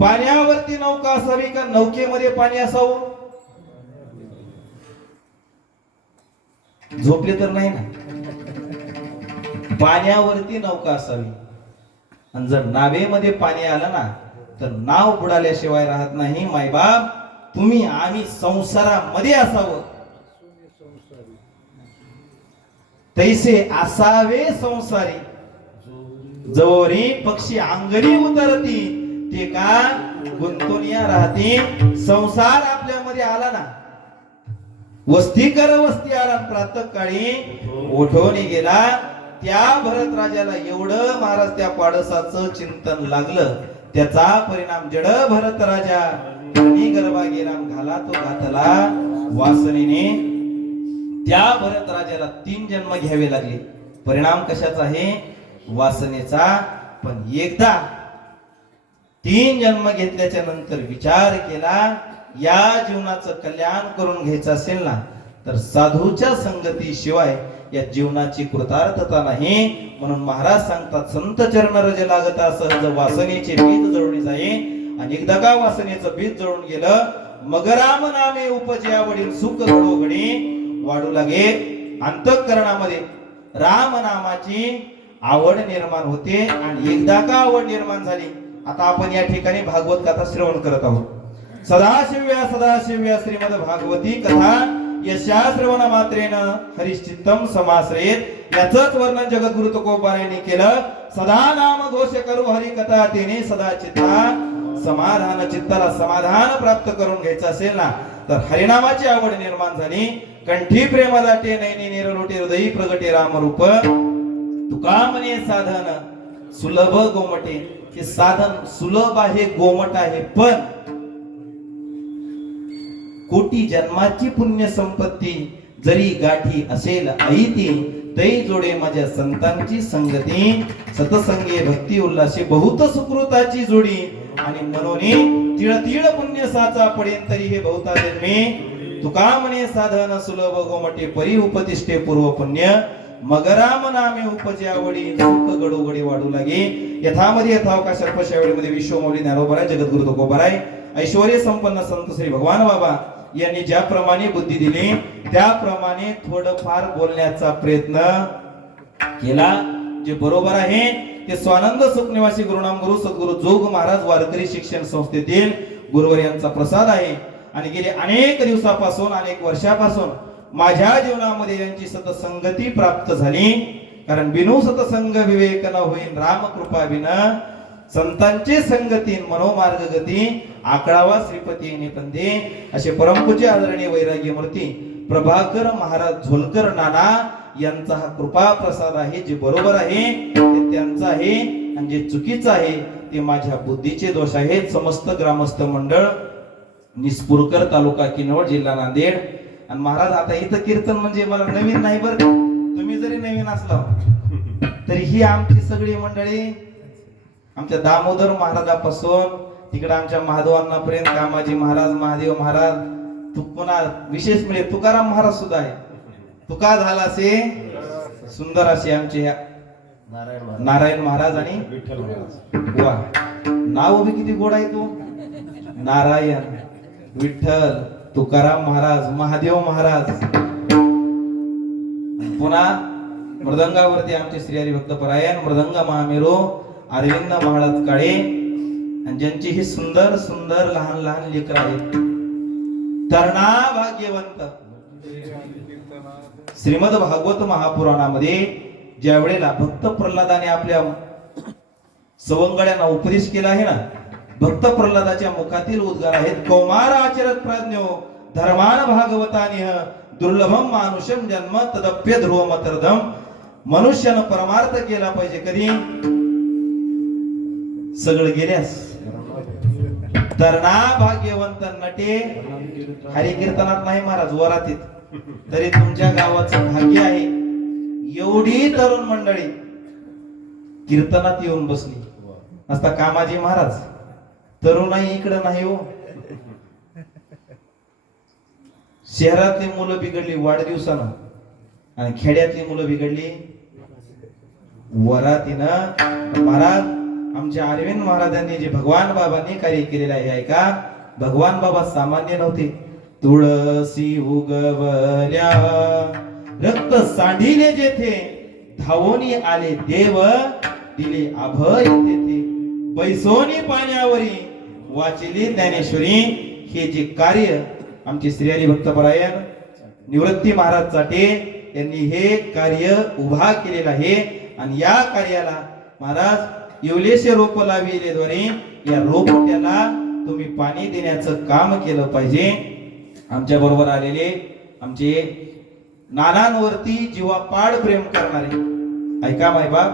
पाण्यावरती नौका असावी का नौकेमध्ये पाणी असावं? झोपले तर नाही ना. पाण्यावरती नौका असावी. आणि जर नावेमध्ये पाणी आलं ना तर नाव बुडाल्याशिवाय राहत नाही. मायबाप तुम्ही आम्ही संसारामध्ये असावं तैसे असावे संसारी. जवरी पक्षी अंगणी उतरती ते का गुंतवणिया राहते. संसार आपल्यामध्ये आला ना, वस्ती कर वस्ती आला, प्रातः काळी उठवून गेला. त्या भरत राजाला एवढं महाराज त्या पाडसाचं चिंतन लागलं, त्याचा परिणाम जड भरत राजा गर्भा गेला घाला तो घातला वासनेने. त्या भरत राजाला 3 जन्म घ्यावे लागले. परिणाम कशाचा आहे? वासनेचा. पण एकदा 3 जन्म घेतल्याच्या नंतर विचार केला या जीवनाचं कल्याण करून घ्यायचं असेल ना तर साधूच्या संगती शिवाय या जीवनाची कृतार्थता नाही. म्हणून महाराज सांगतात संत चरण रज लागता सहज वासनेचे बीज जळून जाई. आणि एकदा का वासनेचं बीज जळून गेलं मग राम नामे उपजया वडील सुख घडोघडी वाढू लागे. अंतःकरणामध्ये राम नामाची आवड निर्माण होते. आणि एकदा का आवड निर्माण झाली, आता आपण या ठिकाणी भागवत कथा श्रवण करत आहोत. सदाशिव्या सदाशिव्या श्रीमद भागवती कथा यशा श्रवण मात्रेन हरिश्चित्तम समाश्रयेत. याचंच वर्णन जगद्गुरु तुकोबारायांनी केलं. सदा नाम घोष करू हरी कथा तेने सदा चित्ता समाधान. चित्ताला समाधान प्राप्त करून घ्यायचं असेल ना तर हरिनामाची आवड निर्माण झाली. कंठी प्रेम दाटे नैनी निरलोटे हृदयी प्रगटे राम रूप. तुका म्हणे साधन सुलभ गोमटे. हे साधन सुलभ आहे, गोमट आहे, पण कोटी जन्माची पुण्य संपत्ती जरी गाठी असेल ऐती तै जोडे माझ्या संतांची संगती. सतसंगे भक्ती उल्लासी बहुत सुकृताची जोडी आणि मनोनी तिळ तिळ पुण्य साचा पडेन तरी हे बहुता जन्मे तुका म्हणे साधन सुलभ गोमटे परी उपतिष्ठे पूर्व पुण्य मगराम नामे उपजावडी सुख गडोगडी वाढू लागे यथामध्ये यथावका सर्पशावडीमध्ये विश्वमौली ज्ञानोबराय जगद्गुरु तुकोबराय ऐश्वर्य संपन्न संत श्री भगवान बाबा यांनी ज्याप्रमाणे बुद्धी दिली त्याप्रमाणे थोडंफार बोलण्याचा प्रयत्न केला. जे बरोबर आहे ते स्वानंद सुख निवासी गुरुनाम गुरु सद्गुरु जोग महाराज वारकरी शिक्षण संस्थेतील गुरुवर यांचा प्रसाद आहे. आणि गेले अनेक दिवसापासून अनेक वर्षापासून माझ्या जीवनामध्ये यांची सतसंगती प्राप्त झाली. कारण बिनु सतसंग विवेक न होईन राम कृपा बिन संतांचे संगतीन मनोमार्ग गती आकडावा श्रीपती निपंदे असे परमपूज्य आदरणीय वैराग्य मूर्ती प्रभाकर महाराज झोलकर नाना यांचा हा कृपा प्रसाद आहे. जे बरोबर आहे ते त्यांचं आहे आणि जे चुकीचं आहे ते माझ्या बुद्धीचे दोष आहेत. समस्त ग्रामस्थ मंडळ निस्पुरकर तालुका किनवट जिल्हा नांदेड. आणि महाराज आता इथं कीर्तन म्हणजे मला नवीन नाही बरं, तुम्ही जरी नवीन असला तरी ही आमची सगळी मंडळी आमच्या दामोदर महाराजापासून तिकडे आमच्या महादेवांना पर्यंत कामाजी महाराज महादेव महाराज तू पुन्हा विशेष म्हणजे तुकाराम महाराज सुद्धा आहे. तुका झाला असे सुंदर असे आमचे नारायण महाराज आणि विठ्ठल महाराज. वा नाव बी किती गोड आहे तो नारायण विठ्ठल तुकाराम महाराज महादेव महाराज. पुन्हा मृदंगावरती आमचे श्री हरी भक्त परायण मृदंग महामेरू अरविंद महाराज काळे आणि ज्यांची ही सुंदर सुंदर लहान लहान लेकर आहेत. तरणा भाग्यवंत श्रीमद भागवत महापुराणामध्ये ज्या वेळेला भक्त प्रल्हादाने आपल्या सवंगड्यांना उपदेश केला आहे ना, भक्त प्रल्हादाच्या मुखातील उद्गार आहेत कौमार आचरत प्राज्ञो धर्मान भागवतानिह दुर्लभम मानुषम जन्म तदप्य ध्रुवमतर्दम. मनुष्यानं परमार्थ केला पाहिजे कधी सगळं गेल्यास. तरणा भाग्यवंत नटे हरिकीर्तनात नाही महाराज वरातीत तरी तुमच्या गावाचं भाग्य आहे. एवढी तरुण मंडळी कीर्तनात येऊन बसली असता कामाजी महाराज तरुणाई इकडे नाही हो. शहरातली मुलं बिघडली वाढदिवसानं आणि खेड्यातली मुलं बिघडली वरातीनं. महाराज आमच्या अरविंद महाराजांनी जे भगवान बाबांनी कार्य केलेलं आहे ऐका. भगवान बाबा सामान्य नव्हते. तुळसी उगवल्या रक्त सांडिले जेथे धावोनी आले देव दिले अभय तेथे बैसोनी पाण्यावरी वाचिली ज्ञानेश्वरी. हे जे कार्य आमचे श्री हरी भक्त परायण निवृत्ती महाराज चाटे यांनी हे कार्य उभा केलेलं आहे. आणि या कार्याला महाराज येवलेशे रोप लाविलेद्वारे या रोपट्याला तुम्ही पाणी देण्याचं काम केलं पाहिजे. आमच्या बरोबर आलेले आमचे नानांवरती जीवापाड प्रेम करणारे ऐका मायबाप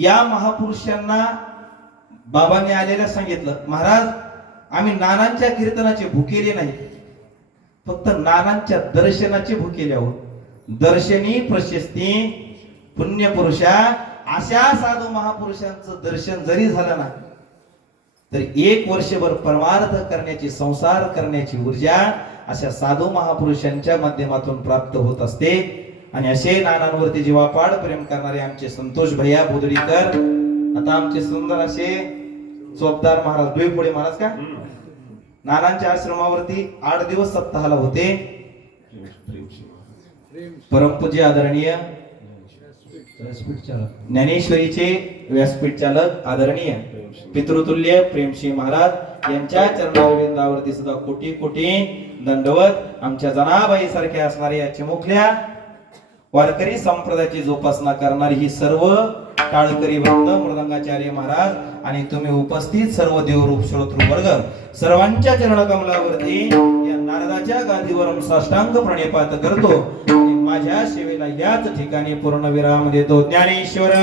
या महापुरुषांना बाबांनी आलेल्या सांगितलं महाराज आम्ही नानांच्या कीर्तनाचे भुकेले नाही, फक्त नानांच्या दर्शनाचे भुकेले आहोत. दर्शनी प्रशस्ती पुण्यपुरुषा अशा साधू महापुरुषांचं दर्शन जरी झालं ना तर 1 वर्षभर परमार्थ करण्याची संसार करण्याची ऊर्जा अशा साधू महापुरुषांच्या माध्यमातून प्राप्त होत असते. आणि असे नानांवरती जीवापाड प्रेम करणारे आमचे संतोष भैया बोदडीकर आता आमचे सुंदर असे चोपदार महाराज डोईफोडे महाराज का नानांच्या आश्रमावरती 8 दिवस सप्ताहाला होते. परमपूज्य आदरणीय ज्ञानेश्वरीचे व्यासपीठ चालक आदरणीय पितृतुल्य प्रेमशी महाराज यांच्या चरणारविंदावरती सुद्धा कोटी कोटी दंडवत. आमच्या जनाबाई सारख्या असणाऱ्या चिमुकल्या वारकरी संप्रदायाची जोपासना करणारी ही सर्व टाळकरी वृंद मृदंगाचार्य महाराज आणि तुम्ही उपस्थित सर्व देवरूप श्रोतृ वर्ग सर्वांच्या चरण कमलावरती या नारदाच्या गादीवरून साष्टांग प्रणिपात करतो आणि माझ्या सेवेला याच ठिकाणी पूर्ण विराम देतो. ज्ञानेश्वर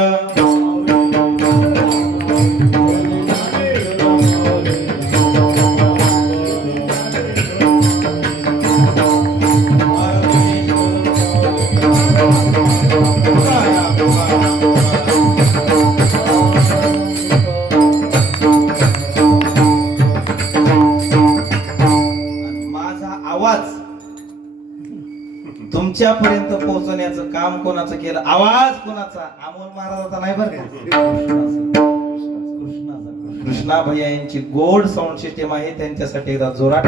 तुमच्यापर्यंत पोहोचण्याचं काम कोणाचं केलं? आवाज कोणाचा? अमोल महाराजाचा नाही बरं का, कृष्णा भैया यांची गोड साऊंड सिस्टीम आहे. त्यांच्यासाठी एकदा जोरात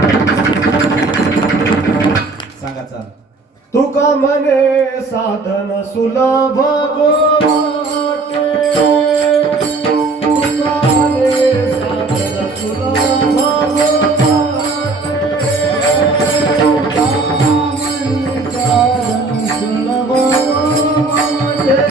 सांगा चाल. तुका म्हणे साधन सुलभ गोवा